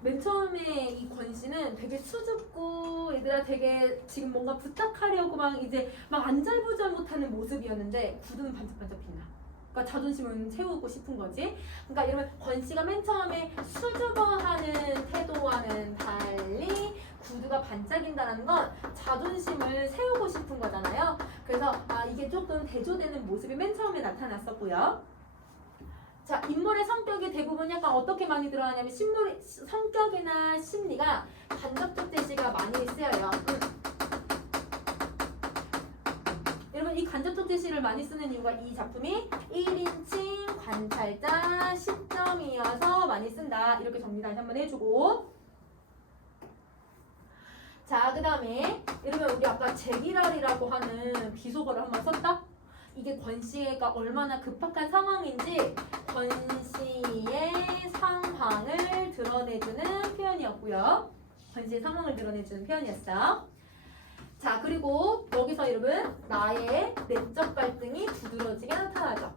맨 처음에 이 권씨는 되게 수줍고 얘들아 되게 지금 뭔가 부탁하려고 막 이제 막 안절부절 못하는 모습이었는데 구두는 반짝반짝 빛나. 그러니까 자존심은 채우고 싶은 거지. 그러니까 이러면 권씨가 맨 처음에 수줍어하는 태도와는 달리 구두가 반짝인다는 건 자존심을 세우고 싶은 거잖아요. 그래서 이게 조금 대조되는 모습이 맨 처음에 나타났었고요. 자, 인물의 성격이 대부분 약간 어떻게 많이 들어가냐면 성격이나 심리가 간접적 제시가 많이 쓰여요. 여러분 이 간접적 제시를 많이 쓰는 이유가 이 작품이 1인칭 관찰자 시점이어서 많이 쓴다. 이렇게 정리 다시 한번 해주고, 자, 그 다음에 이러면 우리 아까 제기랄이라고 하는 비속어를 한번 썼다? 이게 권씨가 얼마나 급박한 상황인지 권씨의 상황을 드러내주는 표현이었고요. 권씨의 상황을 드러내주는 표현이었어요. 자, 그리고 여기서 여러분 나의 내적 갈등이 두드러지게 나타나죠.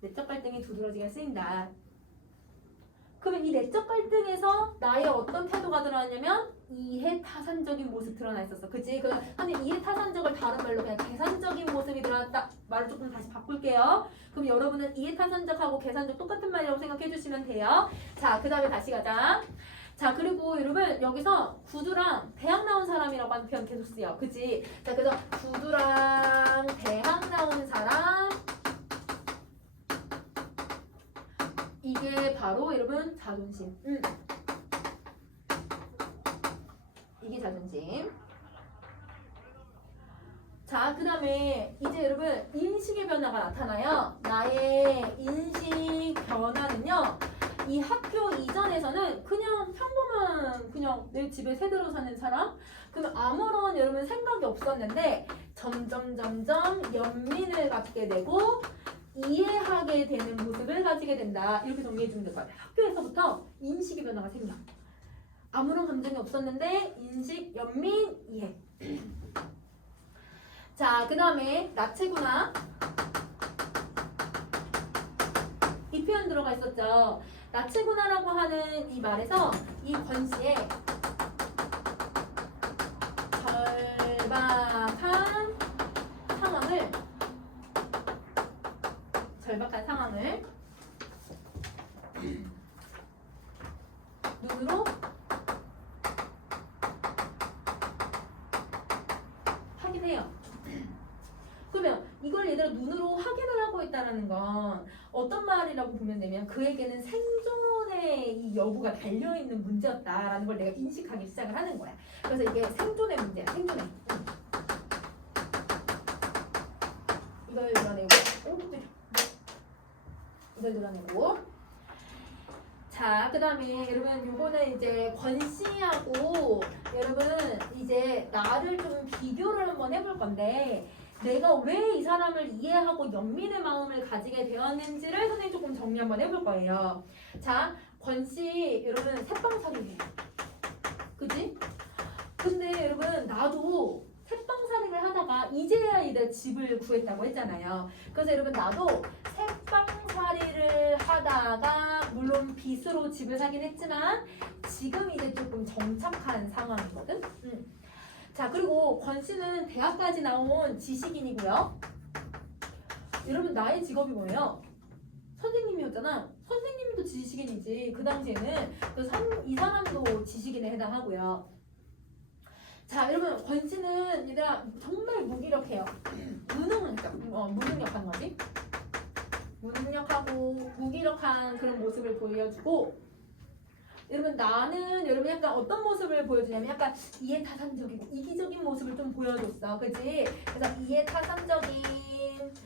내적 갈등이 두드러지게 쓰인다. 그러면 이 내적 갈등에서 나의 어떤 태도가 드러났냐면 이해타산적인 모습 드러나 있었어. 그치? 근데 이해타산적을 다른 말로 그냥 계산적인 모습이 드러났다. 말을 조금 다시 바꿀게요. 그럼 여러분은 이해타산적하고 계산적 똑같은 말이라고 생각해 주시면 돼요. 자, 그 다음에 다시 가자. 자, 그리고 여러분 여기서 구두랑 대학 나온 사람이라고 하는 표현 계속 쓰여. 그치? 자, 그래서 구두랑 대학 나온 사람, 이게 바로 여러분 자존심. 이게 자존심. 자, 그 다음에 이제 여러분 인식의 변화가 나타나요. 나의 인식 변화는요, 이 학교 이전에서는 그냥 평범한 그냥 내 집에 새들어 사는 사람, 그러면 아무런 여러분 생각이 없었는데 점점 연민을 갖게 되고 이해하게 되는 모습을 가지게 된다. 이렇게 정리해 주면 될 것 같아요. 학교에서부터 인식의 변화가 생겨. 아무런 감정이 없었는데 인식, 연민, 이해. 자, 그 다음에 나체구나. 이 표현 들어가 있었죠. 나체구나라고 하는 이 말에서 이 권씨의 절박한 상황을 눈으로 확인해요. 그러면 이걸 얘들아 눈으로 확인을 하고 있다는 건 어떤 말이라고 보면 되면 그에게는 생존의 이 여부가 달려있는 문제였다라는 걸 내가 인식하기 시작을 하는 거야. 그래서 이게 생존의 문제야. 생존의. 이걸 드러내고 이걸 드러내고, 자, 그 다음에 여러분 요거는 이제 권씨하고 여러분 이제 나를 좀 비교를 한번 해볼 건데, 내가 왜 이 사람을 이해하고 연민의 마음을 가지게 되었는지를 선생님 조금 정리 한번 해볼 거예요. 자, 권씨 여러분 새빵살이에요. 그치? 근데 여러분 나도 새빵살이를 하다가 이제야 이제 집을 구했다고 했잖아요. 그래서 여러분 나도 새빵살이를 하다가 물론 빚으로 집을 사긴 했지만 지금 이제 조금 정착한 상황이거든. 자, 그리고 권씨는 대학까지 나온 지식인이고요. 여러분 나의 직업이 뭐예요? 선생님이었잖아. 선생님도 지식인이지. 그 당시에는 이 사람도 지식인에 해당하고요. 자, 여러분 권씨는 얘들아 정말 무기력해요. 무능력한 거지. 무능력하고 무기력한 그런 모습을 보여주고, 여러분 나는 여러분 약간 어떤 모습을 보여주냐면 약간 이해타산적이고 이기적인 모습을 좀 보여줬어. 그치? 그래서 이해타산적인,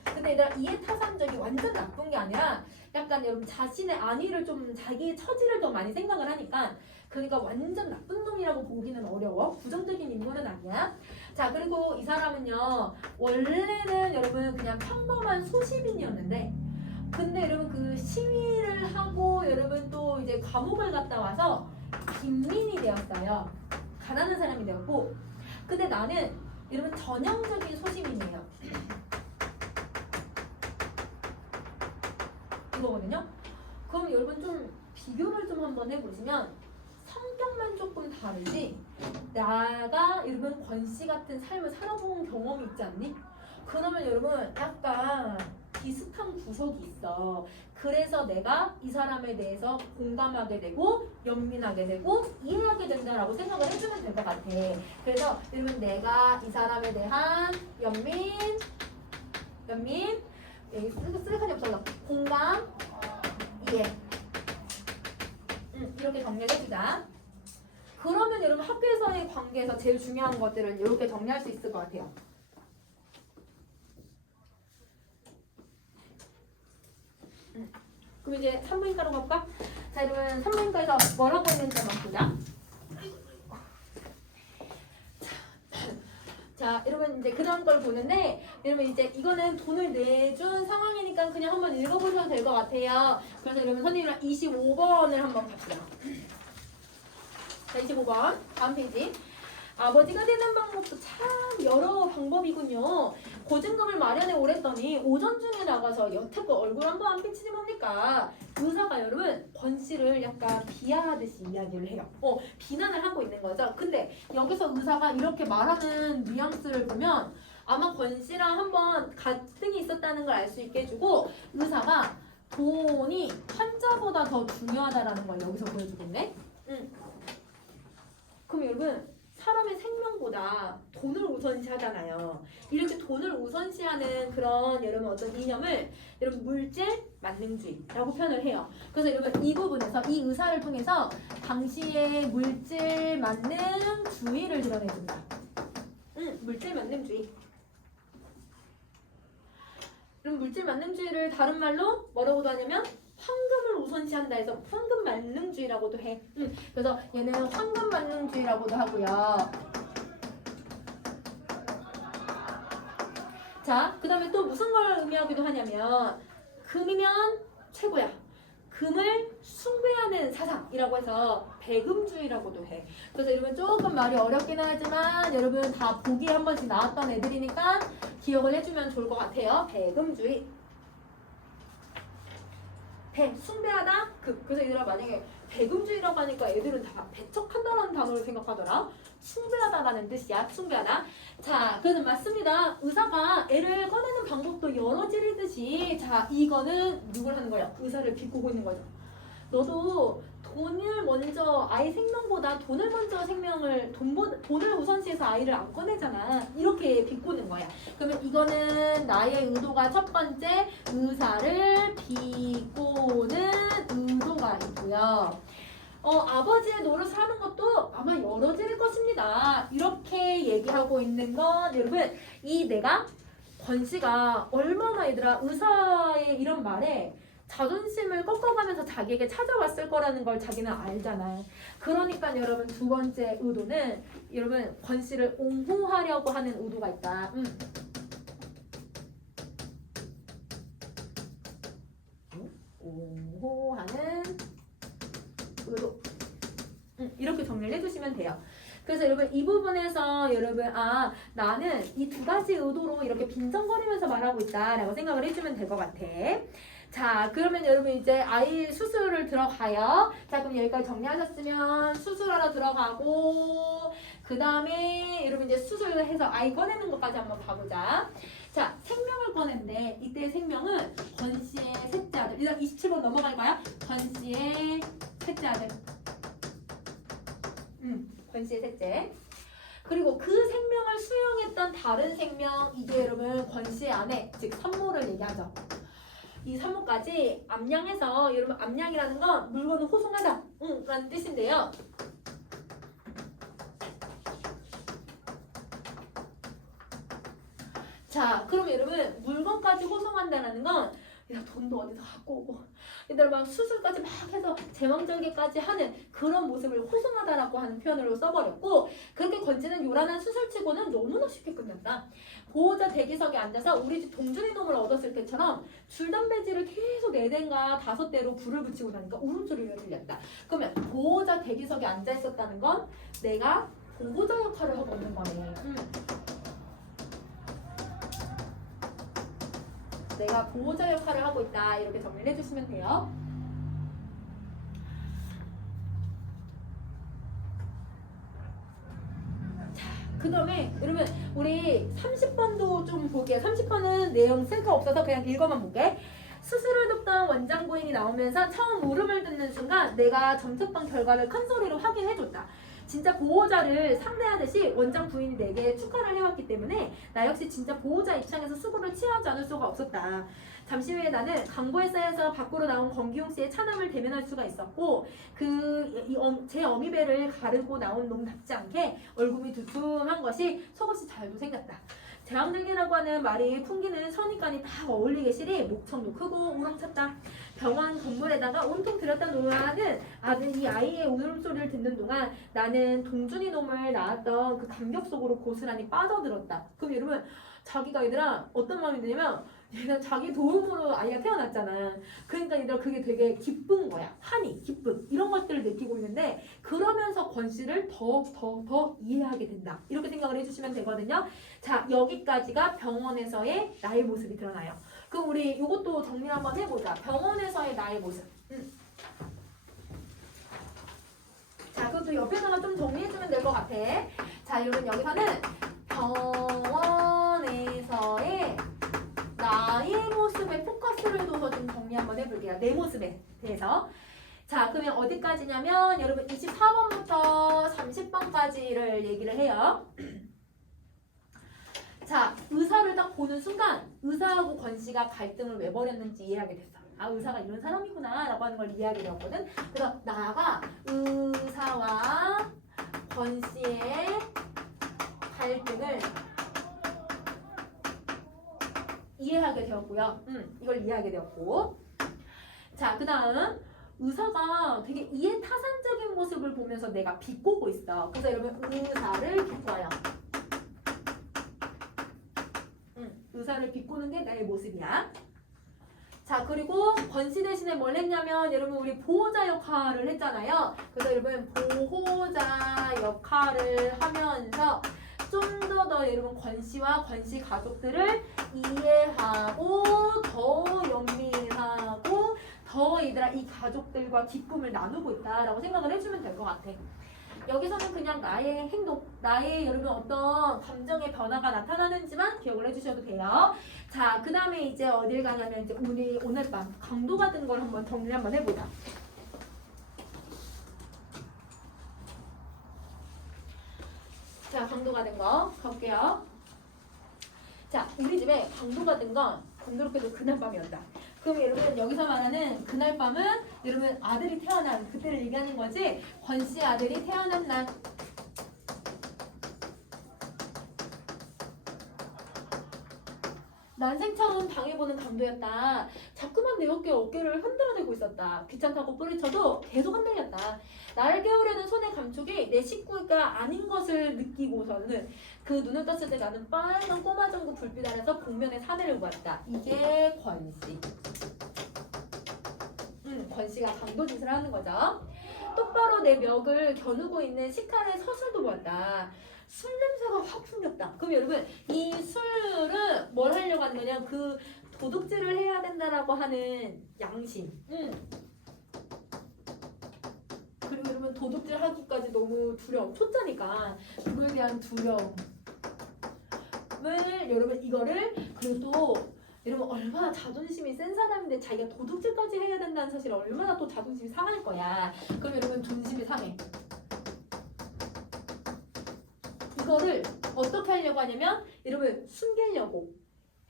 근데 얘들아 이해타산적이 완전 나쁜 게 아니라 약간 여러분 자신의 안위를 좀 자기 처지를 더 많이 생각을 하니까 그러니까 완전 나쁜 놈이라고 보기는 어려워. 부정적인 인물은 아니야. 자, 그리고 이 사람은요 원래는 여러분 그냥 평범한 소시민이었는데, 근데 여러분 그 시위를 하고 여러분 또 이제 감옥을 갔다 와서 빈민이 되었어요. 가난한 사람이 되었고, 근데 나는 이러면 전형적인 소시민이에요. 이거거든요. 그럼 여러분 좀 비교를 좀 한번 해보시면 성격만 조금 다르지 나가 여러분 권씨 같은 삶을 살아본 경험이 있지 않니? 그러면 여러분 약간 비슷한 구석이 있어. 그래서 내가 이 사람에 대해서 공감하게 되고 연민하게 되고 이해하게 된다라고 생각을 해주면 될 것 같아. 그래서 여러분 내가 이 사람에 대한 연민 여기 쓰레기칸이 없어서 공감 이해 이렇게 정리를 해주자. 그러면 여러분 학교에서의 관계에서 제일 중요한 것들을 이렇게 정리할 수 있을 것 같아요. 그럼 이제 산부인과로 가볼까? 자, 여러분 산부인과에서 뭘 하고 있는지 한번 보자. 자, 여러분 이제 그런 걸 보는데 여러분 이제 이거는 돈을 내준 상황이니까 그냥 한번 읽어보셔도 될 것 같아요. 그래서 여러분 선생님이랑 25번을 한번 갑시다. 자, 25번 다음 페이지. 아버지가 되는 방법도 참 여러 방법이군요. 보증금을 마련해 오랬더니 오전 중에 나가서 여태껏 얼굴 한번 안 비치지 뭡니까? 의사가 여러분 권 씨를 약간 비하하듯이 이야기를 해요. 비난을 하고 있는 거죠. 근데 여기서 의사가 이렇게 말하는 뉘앙스를 보면 아마 권 씨랑 한번 갈등이 있었다는 걸 알 수 있게 해주고 의사가 돈이 환자보다 더 중요하다라는 걸 여기서 보여주겠네. 그럼 여러분 사람의 생명보다 돈을 우선시하잖아요. 이렇게 돈을 우선시하는 그런 여러분 어떤 이념을 여러분 물질 만능주의라고 표현을 해요. 그래서 여러분 이 부분에서 이 의사를 통해서 당시의 물질 만능주의를 드러내줍니다. 물질 만능주의. 그럼 물질 만능주의를 다른 말로 뭐라고도 하냐면 황금을 우선시한다 해서 황금 만능주의라고도 해. 그래서 얘는 황금 만능주의라고도 하고요. 자, 그 다음에 또 무슨 걸 의미하기도 하냐면 금이면 최고야. 금을 숭배하는 사상이라고 해서 배금주의라고도 해. 그래서 여러분 조금 말이 어렵긴 하지만 여러분 다 보기에 한 번씩 나왔던 애들이니까 기억을 해주면 좋을 것 같아요. 배금주의. 숭배하다? 그래서 얘들아 만약에 배금주의라고 하니까 애들은 다 배척한다라는 단어를 생각하더라. 숭배하다라는 뜻이야. 숭배하다. 자, 그래서 맞습니다. 의사가 애를 꺼내는 방법도 여러 지르듯이 자, 이거는 누굴 하는 거야? 의사를 비꼬고 있는 거죠. 너도 돈을 먼저 아이 생명보다 돈을 먼저 돈을 우선시해서 아이를 안 꺼내잖아. 이렇게 비꼬는 거야. 그러면 이거는 나의 의도가 첫 번째 의사를 비꼬는 의도가 있고요. 아버지의 노릇을 하는 것도 아마 여러질 것입니다. 이렇게 얘기하고 있는 건 여러분 이 내가 권 씨가 얼마나 얘들아 의사의 이런 말에 자존심을 꺾어가면서 자기에게 찾아왔을 거라는 걸 자기는 알잖아요. 그러니까 여러분 두 번째 의도는 여러분 권 씨를 옹호하려고 하는 의도가 있다. 옹호하는 의도. 이렇게 정리를 해주시면 돼요. 그래서 여러분 이 부분에서 여러분 나는 이 두 가지 의도로 이렇게 빈정거리면서 말하고 있다라고 생각을 해주면 될 것 같아. 자, 그러면 여러분 이제 아이 수술을 들어가요. 자, 그럼 여기까지 정리하셨으면 수술하러 들어가고 그 다음에 여러분 이제 수술을 해서 아이 꺼내는 것까지 한번 봐보자. 자, 생명을 꺼낸데 이때의 생명은 권 씨의 셋째 아들. 일단 27번 넘어갈까요? 권 씨의 셋째 아들. 권 씨의 셋째. 그리고 그 생명을 수용했던 다른 생명, 이게 여러분 권 씨의 아내, 즉 산모를 얘기하죠. 이 산모까지 암양해서 여러분 암양이라는 건 물건을 호송하다 라는 뜻인데요. 자, 그러면 여러분 물건까지 호송한다는 건 야, 돈도 어디서 갖고 오고 얘들 막 수술까지 막 해서 제왕절개까지 하는 그런 모습을 호송하다라고 하는 표현으로 써버렸고 그렇게 건지는 요란한 수술치고는 너무나 쉽게 끝난다. 보호자 대기석에 앉아서 우리 집 동준이 놈을 얻었을 때처럼 줄담배지를 계속 4대인가 5대로 불을 붙이고 나니까 울음소리가 들렸다. 그러면 보호자 대기석에 앉아 있었다는 건 내가 보호자 역할을 하고 있는 거네. 내가 보호자 역할을 하고 있다. 이렇게 정리를 해주시면 돼요. 그 다음에 여러분 우리 30번도 좀 볼게요. 30번은 내용 쓸 거 없어서 그냥 읽어만 볼게. 수술을 돕던 원장 부인이 나오면서 처음 울음을 듣는 순간 내가 점쳤던 결과를 큰 소리로 확인해줬다. 진짜 보호자를 상대하듯이 원장 부인이 내게 축하를 해왔기 때문에 나 역시 진짜 보호자 입장에서 수고를 취하지 않을 수가 없었다. 잠시 후에 나는 강보에 쌓여서 밖으로 나온 권기용 씨의 차남을 대면할 수가 있었고 제 어미배를 가르고 나온 놈답지 않게 얼굴이 두툼한 것이 속옷이 잘도 생겼다. 대왕들개라고 하는 말이 풍기는 선입관이 다 어울리게 시리 목청도 크고 우렁찼다. 병원 건물에다가 온통 들였다 놓아는 이 아이의 울음소리를 듣는 동안 나는 동준이 놈을 낳았던 그 감격 속으로 고스란히 빠져들었다. 그럼 여러분 자기가 얘들아 어떤 마음이 드냐면 얘가 자기 도움으로 아이가 태어났잖아. 그러니까 얘들아 그게 되게 기쁜 거야. 환희, 기쁨 이런 것들을 느끼고 있는데 그러면서 권 씨를 더 이해하게 된다. 이렇게 생각을 해주시면 되거든요. 자 여기까지가 병원에서의 나의 모습이 드러나요. 그럼 우리 이것도 정리 한번 해보자. 병원에서의 나의 모습. 자 그것도 옆에다가 좀 정리해주면 될 것 같아. 자 여러분 여기서는 병원에서의 나의 모습에 포커스를 둬서 좀 정리 한번 해볼게요. 내 모습에 대해서. 자 그러면 어디까지냐면 여러분 24번부터 30번까지를 얘기를 해요. 자 의사를 딱 보는 순간 의사하고 권 씨가 갈등을 왜 벌였는지 이해하게 됐어. 아 의사가 이런 사람이구나 라고 하는 걸 이해하게 되었거든. 그래서 나가 의사와 권 씨의 갈등을 이해하게 되었고요. 이걸 이해하게 되었고. 자, 그 다음 의사가 되게 이해타산적인 모습을 보면서 내가 비꼬고 있어. 그래서 여러분 의사를 비꼬아요. 의사를 비꼬는 게 나의 모습이야. 자, 그리고 권씨 대신에 뭘 했냐면 여러분 우리 보호자 역할을 했잖아요. 그래서 여러분 보호자 역할을 하면서 좀 더 여러분 권씨와 권씨 가족들을 이해하고 더 연민하고 더 얘들아 이 가족들과 기쁨을 나누고 있다라고 생각을 해주면 될 것 같아. 여기서는 그냥 나의 행동, 나의 여러분 어떤 감정의 변화가 나타나는지만 기억을 해주셔도 돼요. 자, 그 다음에 이제 어딜 가냐면 이제 우리 오늘 밤 강도 같은 걸 한번 정리 한번 해보자. 자, 강도가 된 거 가볼게요. 자, 우리 집에 강도가 된 건 공교롭게도 그날 밤이었다. 그럼 여러분 여기서 말하는 그날 밤은 여러분 아들이 태어난 그때를 얘기하는 거지. 권씨 아들이 태어난 날. 난생 처음 당해보는 강도였다. 자꾸만 내 어깨를 흔들어대고 있었다. 귀찮다고 뿌리쳐도 계속 흔들렸다. 나를 깨우려는 손의 감촉이 내 식구가 아닌 것을 느끼고서는 그 눈을 떴을 때 나는 빨간 꼬마전구 불빛 아래서 복면에 사내를 보았다. 이게 권씨. 권씨가 강도짓을 하는 거죠. 똑바로 내 멱을 겨누고 있는 식칼의 서술도 보았다. 술 냄새가 확 풍겼다. 그럼 여러분 이 술은 뭘 하려고 하는 거냐? 그 도둑질을 해야 된다라고 하는 양심. 그리고 여러분 도둑질 하기까지 너무 두려움. 초짜니까 그거에 대한 두려움을 여러분 이거를 그래도 여러분 얼마나 자존심이 센 사람인데 자기가 도둑질까지 해야 된다는 사실 얼마나 또 자존심이 상할 거야. 그럼 여러분 존심이 상해. 이거를 어떻게 하려고 하냐면 여러분 숨기려고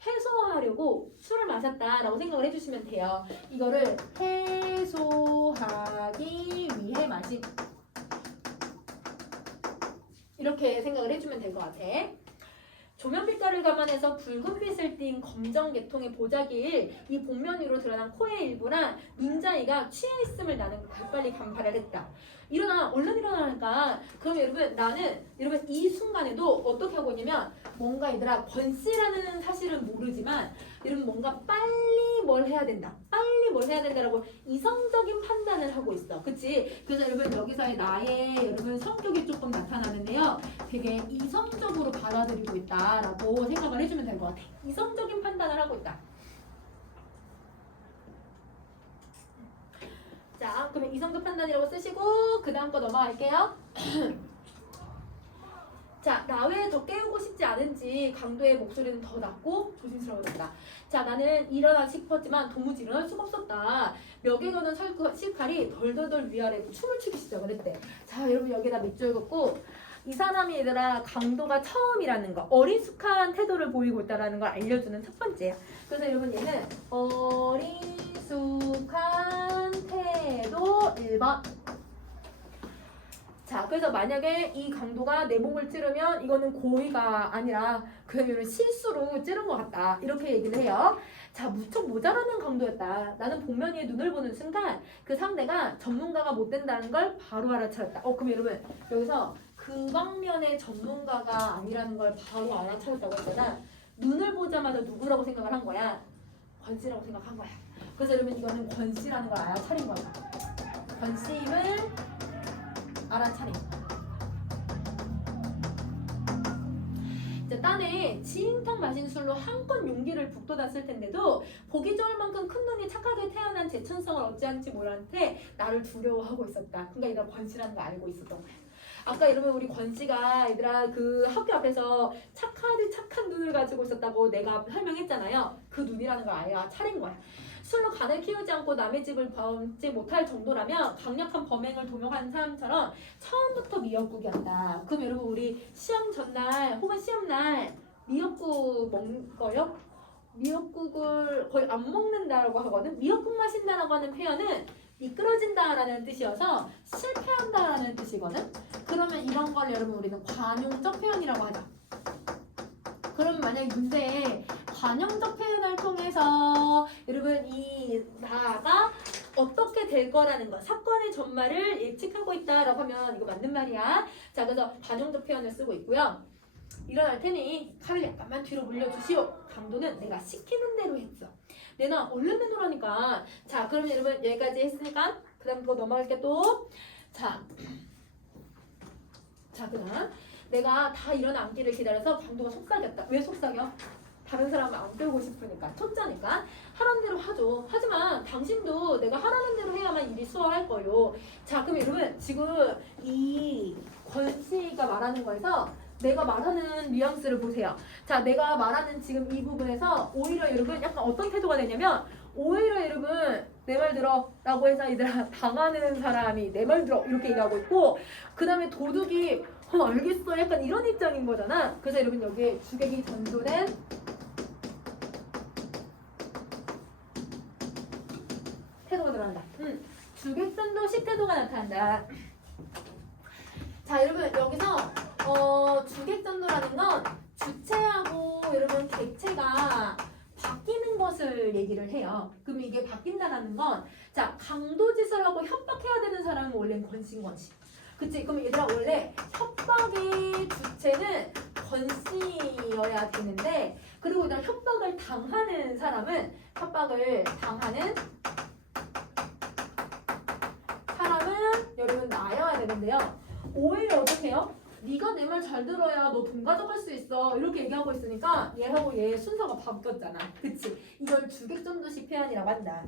해소하려고 술을 마셨다라고 생각을 해주시면 돼요. 이거를 해소하기 위해 마신 이렇게 생각을 해주면 될 것 같아. 조명빛깔을 감안해서 붉은빛을 띤 검정 계통의 보자기일 이 복면 위로 드러난 코의 일부랑 눈자위가 취해 있음을 나는 빨리 간파를 했다. 일어나 얼른 일어나니까 그럼 여러분 나는 여러분 이 순간에도 어떻게 하고 있냐면 뭔가 얘들아 권씨라는 사실은 모르지만 여러분 뭔가 빨리 뭘 해야 된다. 빨리 뭘 해야 된다라고 이성적인 판단을 하고 있어. 그치? 그래서 여러분 여기서의 나의 여러분 성격이 조금 나타나는데요. 되게 이성적으로 받아들이고 있다라고 생각을 해주면 될 것 같아. 이성적인 판단을 하고 있다. 그러면 이성적 판단이라고 쓰시고 그 다음 거 넘어갈게요. 자, 나 외에 더 깨우고 싶지 않은지 강도의 목소리는 더 낮고 조심스러워졌다. 자, 나는 일어나 싶었지만 도무지 일어날 수가 없었다. 멱에 거는 실칼이 덜덜덜 위아래로 춤을 추기 시작을 했대. 자, 여러분 여기다 몇 줄 긋고 이 사람이 얘들아 강도가 처음이라는 거, 어리숙한 태도를 보이고 있다는 걸 알려주는 첫 번째야. 그래서 여러분 얘는 어리숙한 태도 1번. 자, 그래서 만약에 이 강도가 내 목을 찌르면 이거는 고의가 아니라 그냥 실수로 찌른 것 같다. 이렇게 얘기를 해요. 자, 무척 모자라는 강도였다. 나는 복면이의 눈을 보는 순간 그 상대가 전문가가 못 된다는 걸 바로 알아차렸다. 그럼 여러분 여기서 그 방면의 전문가가 아니라는 걸 바로 알아차렸다고 했잖아. 눈을 보자마자 누구라고 생각을 한 거야? 권씨라고 생각한 거야. 그래서 여러분 이거는 권씨라는 걸 알아차린 거야. 권씨임을 알아차림. 자, 딴에 진탕 마신 술로 한껏 용기를 북돋았을 텐데도 보기 좋을 만큼 큰 눈이 착하게 태어난 제천성을 어찌한지 몰랐는데 나를 두려워하고 있었다. 그러니까 얘가 권씨라는 거 알고 있었던 거야. 아까 이러면 우리 권씨가 얘들아 그 학교 앞에서 착한 눈을 가지고 있었다고 내가 설명했잖아요. 그 눈이라는 걸 아예 차린 거야. 술로 간을 키우지 않고 남의 집을 범지 못할 정도라면 강력한 범행을 도모하는 사람처럼 처음부터 미역국이었다. 그럼 여러분 우리 시험 전날 혹은 시험날 미역국 먹어요? 미역국을 거의 안 먹는다라고 하거든. 미역국 마신다라고 하는 표현은 미끄러진다라는 뜻이어서 실패한다라는 뜻이거든. 그러면 이런 걸 여러분 우리는 관용적 표현이라고 하자. 그러면 만약에 문제에 관용적 표현을 통해서 여러분 이 나가 어떻게 될 거라는 거, 사건의 전말을 예측하고 있다라고 하면 이거 맞는 말이야. 자, 그래서 관용적 표현을 쓰고 있고요. 일어날 테니 칼을 약간만 뒤로 물려주시오. 강도는 내가 시키는 대로 했어. 내가 얼른 내놓으라니까. 자, 그러면 여러분 여기까지 했으니까 그 다음 거 넘어갈게 또. 자, 그다음 내가 다 일어나기를 기다려서 강도가 속삭였다. 왜 속삭여? 다른 사람을 안 끌고 싶으니까. 초짜니까. 하라는 대로 하죠. 하지만 당신도 내가 하라는 대로 해야만 일이 수월할 거요. 자, 그럼 여러분 지금 이 권씨가 말하는 거에서 내가 말하는 뉘앙스를 보세요. 자, 내가 말하는 지금 이 부분에서 오히려 여러분 약간 어떤 태도가 되냐면 오히려 여러분 내 말 들어 라고 해서 얘들아 당하는 사람이 내 말 들어 이렇게 얘기하고 있고 그 다음에 도둑이 알겠어 약간 이런 입장인 거잖아. 그래서 여러분 여기 주객이 전도된 태도가 들어간다. 주객 전도식 태도가 나타난다. 자, 여러분 여기서 주객 전도라는 건 주체하고 여러분 객체가 바뀌는 것을 얘기를 해요. 그럼 이게 바뀐다라는 건 자, 강도짓을 하고 협박해야 되는 사람은 원래는 권씨인 거지. 그치? 그럼 얘들아 원래 협박의 주체는 권씨여야 되는데 그리고 일단 협박을 당하는 사람은 여러분 나여야 되는데요. 오히려 어떻게 해요? 네가 내 말 잘 들어야 너 돈 가져갈 수 있어 이렇게 얘기하고 있으니까 얘하고 얘 순서가 바뀌었잖아. 그치? 이걸 주객전도식 표현이라고 한다.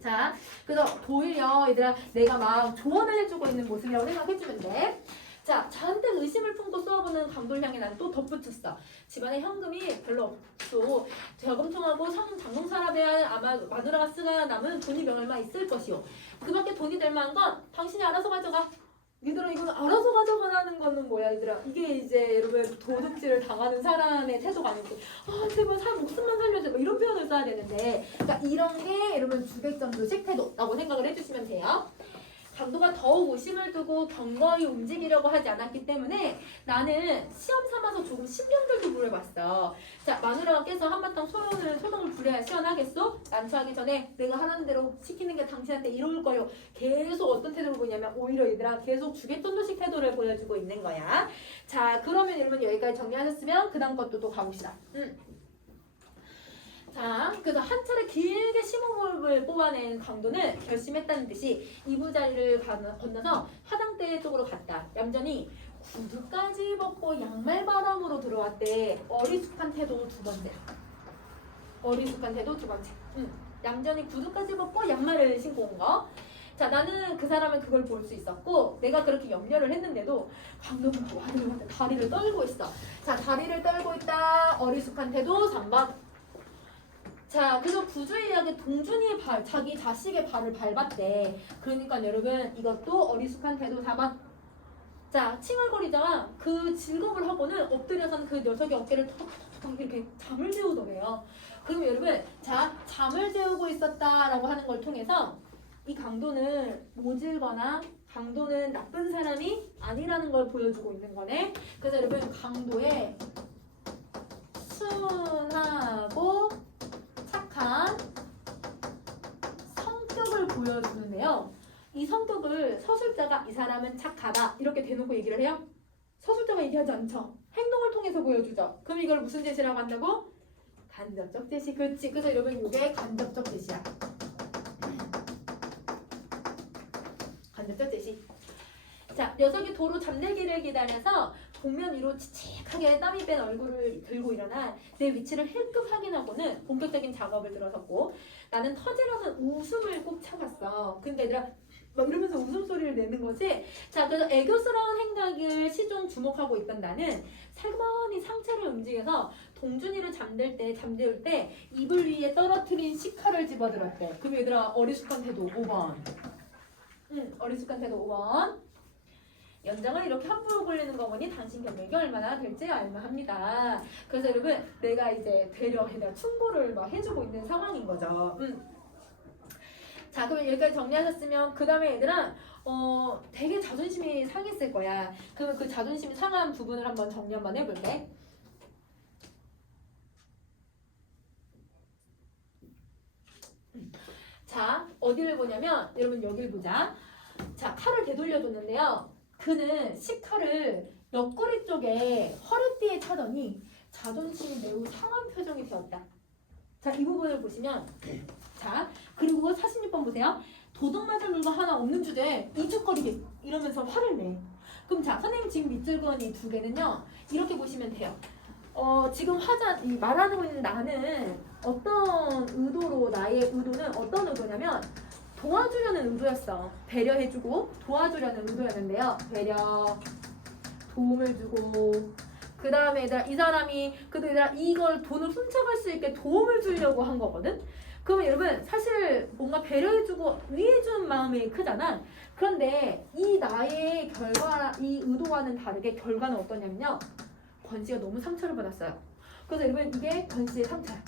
자, 그래서 오히려 얘들아 내가 막 조언을 해주고 있는 모습이라고 생각해주면 돼. 자, 잔뜩 의심을 품고 쏘아보는 강도를 향해 난 또 덧붙였어. 집안에 현금이 별로 없어. 저금통하고 장롱서랍에 아마 마누라가 쓰가 남은 돈이 몇 얼마 있을 것이오. 그밖에 돈이 될 만한 건 당신이 알아서 가져가. 얘들아 이거 알아서 가져가라는 거는 뭐야 얘들아. 이게 이제 여러분 도둑질을 당하는 사람의 태도가 아니고 제발 목숨만 살려줘 뭐 이런 표현을 써야 되는데 그러니까 이런 게 여러분 주객전도식 태도라고 생각을 해주시면 돼요. 강도가 더욱 의심을 두고 경건히 움직이려고 하지 않았기 때문에 나는 시험 삼아서 조금 신경들도 물어봤어. 자, 마누라가 깨서 한바탕 소동을 부려야 시원하겠소? 난처하기 전에 내가 하라는 대로 시키는 게 당신한테 이로울 거요. 계속 어떤 태도를 보냐면 오히려 얘들아 계속 주객전도식 태도를 보여주고 있는 거야. 자, 그러면 여러분 여기까지 정리하셨으면 그 다음 것도 또 가봅시다. 자, 그래서 한 차례 길게 심호흡을 뽑아낸 강도는 결심했다는 듯이 이부자리를 건너서 화장대 쪽으로 갔다. 얌전히 구두까지 벗고 양말 바람으로 들어왔대. 어리숙한 태도 두 번째. 얌전히 구두까지 벗고 양말을 신고 온 거. 자, 나는 그 사람은 그걸 볼 수 있었고 내가 그렇게 염려를 했는데도 강도는 와들와들 다리를 떨고 있어. 자, 다리를 떨고 있다. 어리숙한 태도 3번. 자, 그래서 부주의하게 동준이의 발, 자기 자식의 발을 밟았대. 그러니까 여러분 이것도 어리숙한 태도 4번. 자, 칭얼거리다가 그 즐겁을 하고는 엎드려서는 그 녀석의 어깨를 턱턱턱 이렇게 잠을 재우더래요. 그러면 여러분, 자, 잠을 재우고 있었다라고 하는 걸 통해서 이 강도는 모질거나 강도는 나쁜 사람이 아니라는 걸 보여주고 있는 거네. 그래서 여러분 강도의 순하고 착한 성격을 보여주는데요. 이 성격을 서술자가 이 사람은 착하다 이렇게 대놓고 얘기를 해요? 서술자가 얘기하지 않죠. 행동을 통해서 보여주죠. 그럼 이걸 무슨 제시라고 한다고? 간접적 제시. 그렇지. 그래서 여러분 이게 간접적 제시야. 간접적 제시. 자, 녀석이 도로 잠들기를 기다려서 동면 위로 칙칙하게 땀이 뺀 얼굴을 들고 일어나 내 위치를 힐끗 확인하고는 본격적인 작업을 들어섰고 나는 터지려는 웃음을 꼭 참았어. 근데 얘들아 막 이러면서 웃음소리를 내는 거지. 자, 그래서 애교스러운 행각을 시종 주목하고 있던 나는 살그머니 상체를 움직여서 동준이를 잠재울 때 이불 위에 떨어뜨린 식칼을 집어들었대. 그럼 얘들아 어리숙한 태도 5번. 어리숙한 태도 5번. 연장을 이렇게 함부로 굴리는 거 보니 당신 경력이 얼마나 될지 알만합니다. 그래서 여러분 내가 이제 배려해다 충고를 막 해주고 있는 상황인 거죠. 자, 그럼 여기까지 정리하셨으면 그 다음에 얘들아 되게 자존심이 상했을 거야. 그러면 그 자존심이 상한 부분을 한번 정리 한번 해볼게. 자, 어디를 보냐면 여러분 여기를 보자. 자, 칼을 되돌려줬는데요. 그는 식칼을 옆구리 쪽에 허리띠에 차더니 자존심이 매우 상한 표정이 되었다. 자, 이 부분을 보시면 자, 그리고 46번 보세요. 도둑 맞을 물건 하나 없는 주제에 이죽거리게 이러면서 화를 내. 그럼 자, 선생님 지금 밑줄 그은 이 두 개는요. 이렇게 보시면 돼요. 지금 말하고 있는 나는 어떤 의도로 나의 의도는 어떤 의도냐면 도와주려는 의도였어. 배려해주고 도와주려는 의도였는데요. 배려, 도움을 주고 그 다음에 얘들아 이 사람이 그래도 얘들아 이걸 돈을 훔쳐갈 수 있게 도움을 주려고 한 거거든. 그러면 여러분 사실 뭔가 배려해주고 위해준 마음이 크잖아. 그런데 이 나의 결과 이 의도와는 다르게 결과는 어떠냐면요. 권 씨가 너무 상처를 받았어요. 그래서 여러분 이게 권 씨의 상처야.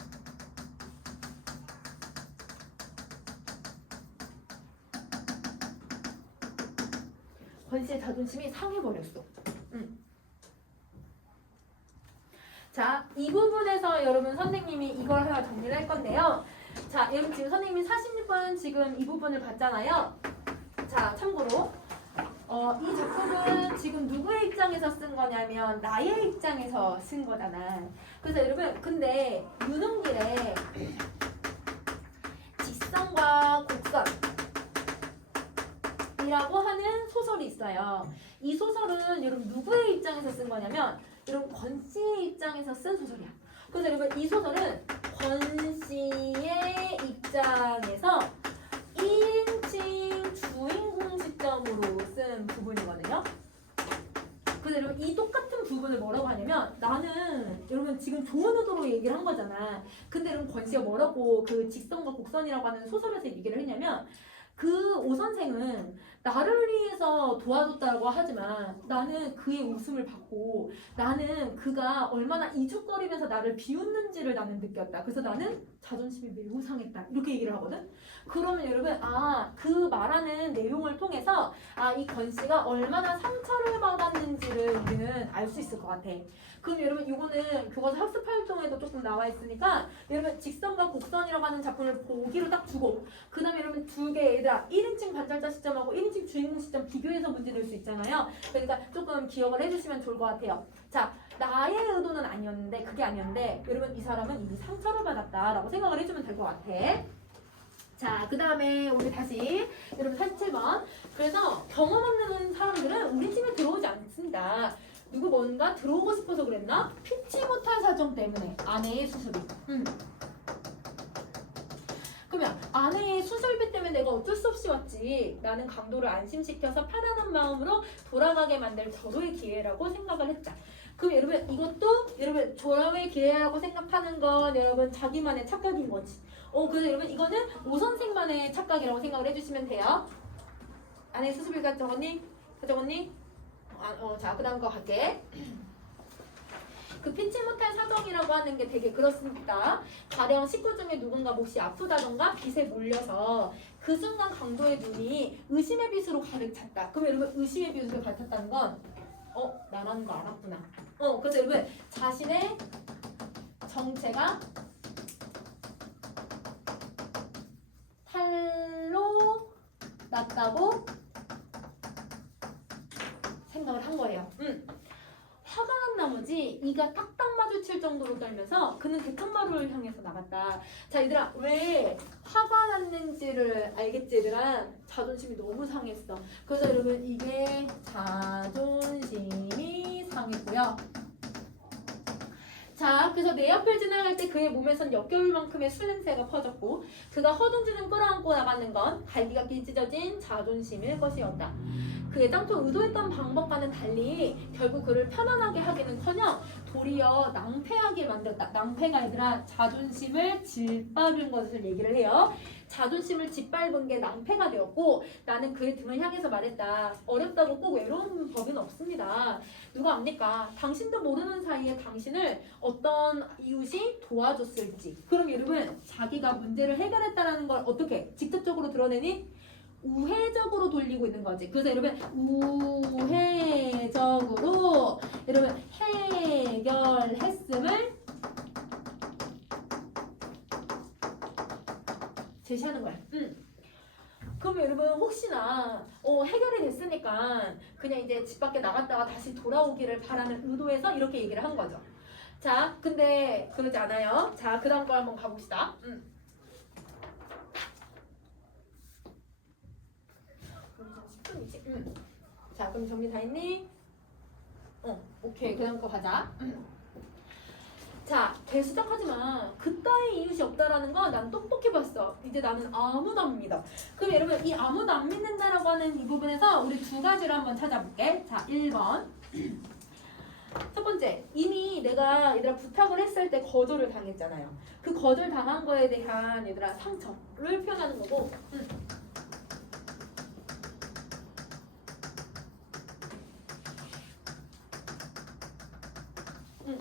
권 씨의 자존심이 상해버렸어. 자, 이 부분에서 여러분 선생님이 이걸 하나 정리를 할 건데요. 자, 여러분 지금 선생님이 46번 지금 이 부분을 봤잖아요. 자, 참고로 이 작품은 지금 누구의 입장에서 쓴 거냐면 나의 입장에서 쓴 거잖아. 그래서 여러분 근데 유능길에 직선과 곡선이라고 하는 소설이 있어요. 이 소설은 여러분 누구의 입장에서 쓴 거냐면 여러분 권 씨의 입장에서 쓴 소설이야. 그래서 여러분 이 소설은 권 씨의 입장에서 1인칭 주인공 시점으로 쓴 부분이거든요. 그래서 여러분 이 똑같은 부분을 뭐라고 하냐면 나는 여러분 지금 좋은 의도로 얘기를 한 거잖아. 근데 여러분 권 씨가 뭐라고 그 직선과 곡선이라고 하는 소설에서 얘기를 했냐면 그 오 선생은 나를 위해서 도와줬다고 하지만 나는 그의 웃음을 받고 나는 그가 얼마나 이죽거리면서 나를 비웃는지를 나는 느꼈다. 그래서 나는 자존심이 매우 상했다. 이렇게 얘기를 하거든. 그러면 여러분 그 말하는 내용을 통해서 이 권 씨가 얼마나 상처를 받았는지를 우리는 알 수 있을 것 같아. 그럼 여러분 이거는 교과서 학습 활동에도 조금 나와 있으니까 여러분 직선과 곡선이라고 하는 작품을 보기로 딱 주고 그 다음에 여러분 두 개 얘들아 1인칭 관찰자 시점하고 1인칭 주인공 시점 비교해서 문제 낼 수 있잖아요. 그러니까 조금 기억을 해주시면 좋을 것 같아요. 자, 나의 의도는 아니었는데 그게 아니었는데 여러분 이 사람은 이미 상처를 받았다라고 생각을 해주면 될 것 같아. 자, 그 다음에 우리 다시 여러분 47번. 그래서 경험 없는 사람들은 우리 팀에 들어오지 않습니다. 누구 뭔가 들어오고 싶어서 그랬나? 피치 못할 사정 때문에 아내의 수술이. 그럼 그러면 아내의 수술비 때문에 내가 어쩔 수 없이 왔지. 나는 강도를 안심시켜서 편안한 마음으로 돌아가게 만들 절호의 기회라고 생각을 했다. 그럼 여러분 이것도 여러분 졸업의 기회라고 생각하는 건 여러분 자기만의 착각인 거지. 그래서 여러분 이거는 오 선생만의 착각이라고 생각을 해주시면 돼요. 안에 수술비가 적었니? 다 적었니? 자 그다음 거 갈게. 그 피치 못할 사정이라고 하는 게 되게 그렇습니다. 가령 식구 중에 누군가 몹시 아프다던가 빛에 몰려서 그 순간 강도의 눈이 의심의 빛으로 가득 찼다. 그럼 여러분 의심의 빛으로 가득 찼다는 건 나라는 거 알았구나. 그래서 여러분 자신의 정체가 탈로 났다고 생각을 한 거예요. 화가 난 나머지 이가 딱딱 마주칠 정도로 떨면서 그는 대청마루를 향해서 나갔다. 자 얘들아 왜 화가 났는지를 알겠지 얘들아? 자존심이 너무 상했어. 그래서 여러분 이게 자존심이 상했고요. 자 그래서 내 앞을 지나갈 때 그의 몸에선 역겨울 만큼의 술 냄새가 퍼졌고 그가 허둥지둥 끌어안고 나가는 건 갈기가 찢어진 자존심일 것이었다. 그의 당초 의도했던 방법과는 달리 결국 그를 편안하게 하기는커녕 도리어 낭패하게 만들었다. 낭패가 아니라 자존심을 짓밟은 것을 얘기를 해요. 자존심을 짓밟은 게 낭패가 되었고 나는 그의 등을 향해서 말했다. 어렵다고 꼭 외로운 법은 없습니다. 누가 압니까? 당신도 모르는 사이에 당신을 어떤 이웃이 도와줬을지. 그럼 여러분 자기가 문제를 해결했다는 걸 어떻게 직접적으로 드러내니? 우회적으로 돌리고 있는 거지. 그래서 여러분 우회적으로 여러분 해결했음을 제시하는 거야. 그럼 여러분 혹시나 해결이 됐으니까 그냥 이제 집 밖에 나갔다가 다시 돌아오기를 바라는 의도에서 이렇게 얘기를 한 거죠. 자, 근데 그러지 않아요. 자, 그 다음 거 한번 가봅시다. 자 그럼 정리 다 했니? 오케이 그 다음 거 가자. 자 대수작하지만 그따위 이웃이 없다라는 건 난 똑똑히 봤어. 이제 나는 아무도 안 믿어. 그럼 여러분 이 아무도 안 믿는다라고 하는 이 부분에서 우리 두 가지를 한번 찾아볼게. 자 1번 첫 번째 이미 내가 얘들아 부탁을 했을 때 거절을 당했잖아요. 그 거절 당한 거에 대한 얘들아 상처를 표현하는 거고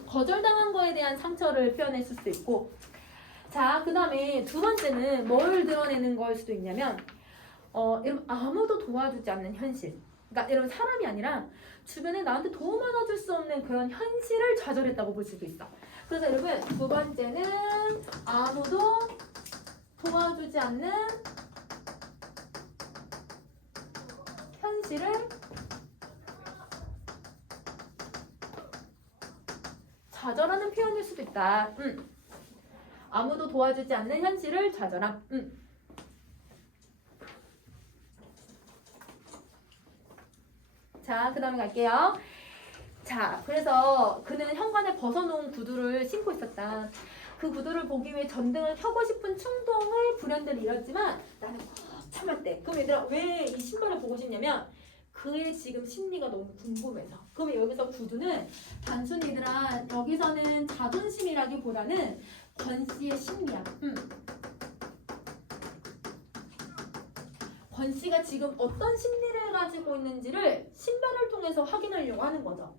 거절당한 거에 대한 상처를 표현했을 수도 있고 자 그 다음에 두 번째는 뭘 드러내는 걸 수도 있냐면 여러분 아무도 도와주지 않는 현실 그러니까 여러분 사람이 아니라 주변에 나한테 도움 하나 줄 수 없는 그런 현실을 좌절했다고 볼 수도 있어. 그래서 여러분 두 번째는 아무도 도와주지 않는 현실을 좌절하는 표현일 수도 있다. 아무도 도와주지 않는 현실을 좌절함. 자, 그 다음에 갈게요. 자, 그래서 그는 현관에 벗어놓은 구두를 신고 있었다. 그 구두를 보기 위해 전등을 켜고 싶은 충동을 불현듯 잃었지만 나는 꼭 참았대. 그럼 얘들아 왜 이 신발을 보고 싶냐면 그의 지금 심리가 너무 궁금해서. 그러면 여기서 구두는 단순히 얘들아 여기서는 자존심이라기보다는 권 씨의 심리야. 권 씨가 지금 어떤 심리를 가지고 있는지를 신발을 통해서 확인하려고 하는 거죠.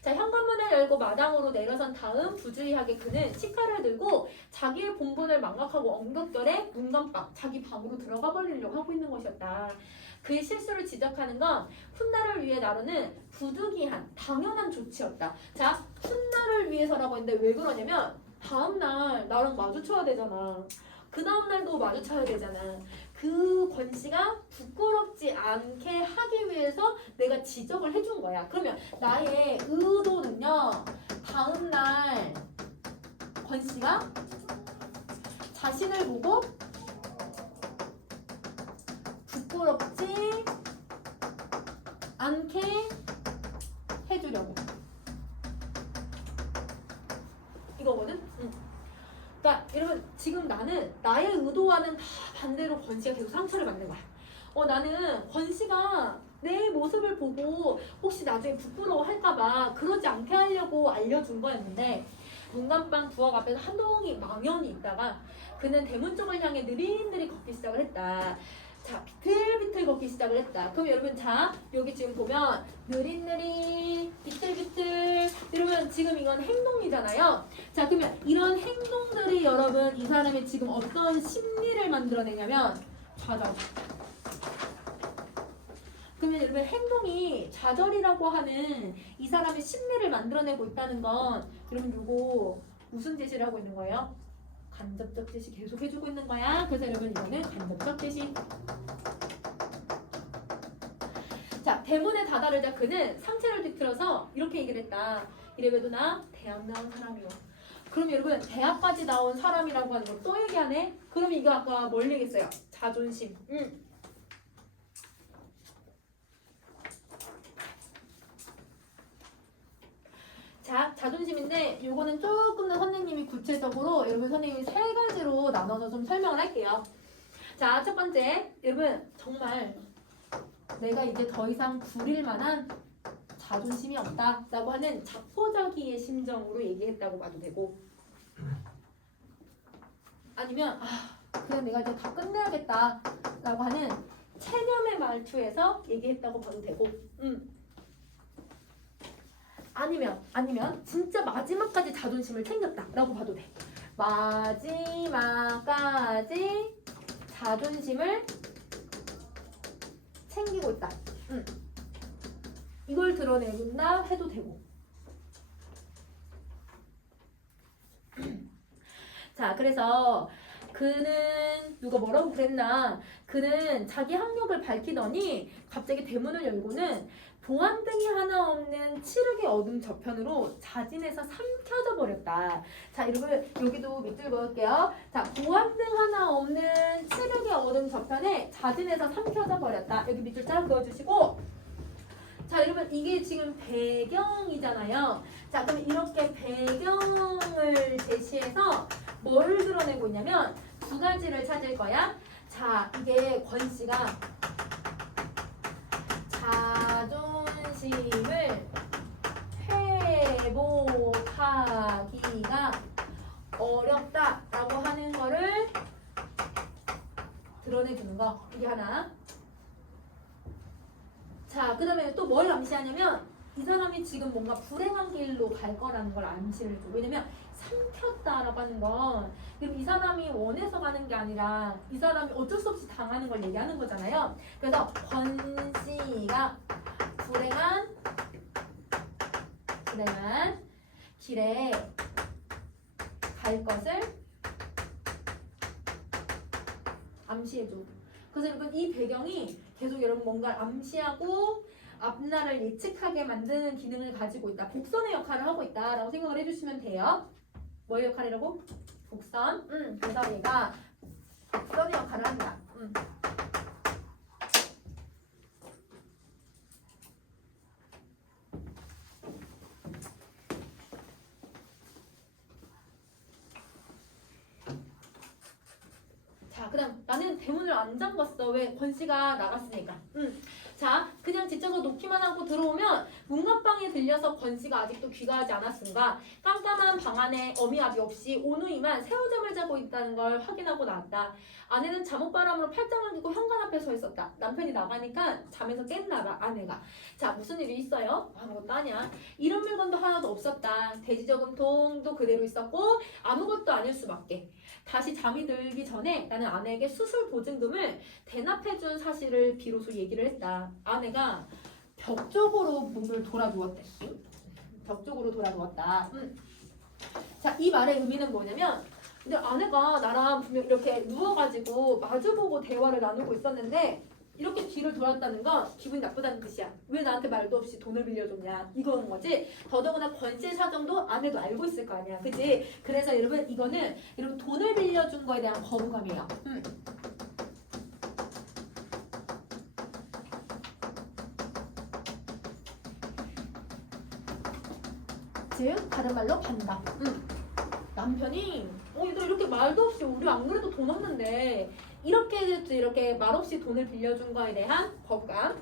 자, 현관문을 열고 마당으로 내려선 다음 부주의하게 그는 치카를 들고 자기의 본분을 망각하고 엉겁결에 문 깜빡 자기 방으로 들어가 버리려고 하고 있는 것이었다. 그의 실수를 지적하는 건 훗날을 위해 나르는 부득이한 당연한 조치였다. 자, 훗날을 위해서라고 했는데 왜 그러냐면 다음날 나랑 마주쳐야 되잖아. 그 다음날도 마주쳐야 되잖아. 그 권 씨가 부끄럽지 않게 하기 위해서 내가 지적을 해준 거야. 그러면 나의 의도는요. 다음날 권 씨가 자신을 보고 부끄럽지 않게 해주려고 이거거든. 그러니까 여러분 지금 나는 나는 나의 의도와는 다 반대로 권 씨가 계속 상처를 받는 거야. 나는 권 씨가 내 모습을 보고 혹시 나중에 부끄러워할까봐 그러지 않게 하려고 알려준 거였는데 문간방 부엌 앞에서 한동이 망연히 있다가 그는 대문 쪽을 향해 느릿느릿 걷기 시작을 했다. 자, 비틀비틀 걷기 시작을 했다. 그럼 여러분, 자, 여기 지금 보면 느릿느릿, 비틀비틀 이러면 지금 이건 행동이잖아요. 자, 그러면 이런 행동들이 여러분 이 사람이 지금 어떤 심리를 만들어내냐면 좌절. 그러면 여러분 행동이 좌절이라고 하는 이 사람의 심리를 만들어내고 있다는 건 여러분 요거 무슨 제시를 하고 있는 거예요? 간접적 제시 계속 해주고 있는 거야. 그래서 여러분 이거는 간접적 제시. 자, 대문에 다다르자 그는 상체를 뒤틀어서 이렇게 얘기를 했다. 이래봬도 나 대학 나온 사람이요. 그럼 여러분 대학까지 나온 사람이라고 하는 거 또 얘기하네? 그럼 이거 아까 뭘 얘기했어요? 자존심. 자, 자존심인데 요거는 조금 더 선생님이 구체적으로 여러분 선생님이 3가지로 나눠서 좀 설명을 할게요. 자, 첫 번째, 여러분 정말 내가 이제 더 이상 부릴 만한 자존심이 없다 라고 하는 자포자기의 심정으로 얘기했다고 봐도 되고, 아니면 그냥 내가 이제 다 끝내야겠다 라고 하는 체념의 말투에서 얘기했다고 봐도 되고, 아니면 진짜 마지막까지 자존심을 챙겼다 라고 봐도 돼. 마지막까지 자존심을 챙기고 있다. 이걸 드러낸다 해도 되고. 자, 그래서 그는 누가 뭐라고 그랬나? 그는 자기 학력을 밝히더니 갑자기 대문을 열고는 보안등이 하나 없는 칠흑의 어둠 저편으로 자진해서 삼켜져 버렸다. 자, 여러분 여기도 밑줄 그을게요. 자, 보안등 하나 없는 칠흑의 어둠 저편에 자진해서 삼켜져 버렸다. 여기 밑줄 쫙 그어주시고, 자, 여러분 이게 지금 배경이잖아요. 자, 그럼 이렇게 배경을 제시해서 뭘 드러내고 있냐면 2가지를 찾을 거야. 자, 이게 권 씨가 자존심을 회복하기가 어렵다라고 하는 거를 드러내주는 거. 이게 하나. 자, 그 다음에 또 뭘 암시하냐면 이 사람이 지금 뭔가 불행한 길로 갈 거라는 걸 암시를 줘. 왜냐면 삼켰다라고 하는 건 그럼 이 사람이 원해서 가는 게 아니라 이 사람이 어쩔 수 없이 당하는 걸 얘기하는 거잖아요. 그래서 권 씨가 불행한 길에 갈 것을 암시해줘. 그래서 여러분 이 배경이 계속 여러분 뭔가 암시하고 앞날을 예측하게 만드는 기능을 가지고 있다. 복선의 역할을 하고 있다라고 생각을 해주시면 돼요. 뭐의 역할이라고? 복선. 그래서 얘가 복선의 역할을 한다. 자, 그다음 나는 대문을 안 잠갔어. 왜? 권 씨가 나갔으니까. 자, 그냥 지쳐서 놓기만 하고 들어오면 문간방에 들려서 권 씨가 아직도 귀가하지 않았음과 깜깜한 방 안에 어미아비 없이 오누이만 새우잠을 자고 있다는 걸 확인하고 나왔다. 아내는 잠옷바람으로 팔짱을 끼고 현관 앞에 서 있었다. 남편이 나가니까 잠에서 깼나봐, 아내가. 자, 무슨 일이 있어요? 아무것도 아니야. 이런 물건도 하나도 없었다. 돼지저금통도 그대로 있었고 아무것도 아닐 수밖에. 다시 잠이 들기 전에 나는 아내에게 수술 보증금을 대납해준 사실을 비로소 얘기를 했다. 아내가 벽 쪽으로 몸을 돌아누웠대. 벽 쪽으로 돌아누웠다. 자, 이 말의 의미는 뭐냐면, 근데 아내가 나랑 분명 이렇게 누워가지고 마주보고 대화를 나누고 있었는데 이렇게 뒤를 돌았다는 건 기분이 나쁘다는 뜻이야. 왜 나한테 말도 없이 돈을 빌려줬냐 이거는 거지. 더더구나 권 씨의 사정도 아내도 알고 있을 거 아니야, 그치? 그래서 여러분 이거는 여러분 돈을 빌려준 거에 대한 거부감이에요. 즉 다른 말로 반감. 남편이 얘들아 이렇게 말도 없이 우리 안 그래도 돈 없는데 이렇게 말없이 돈을 빌려준 거에 대한 거부감.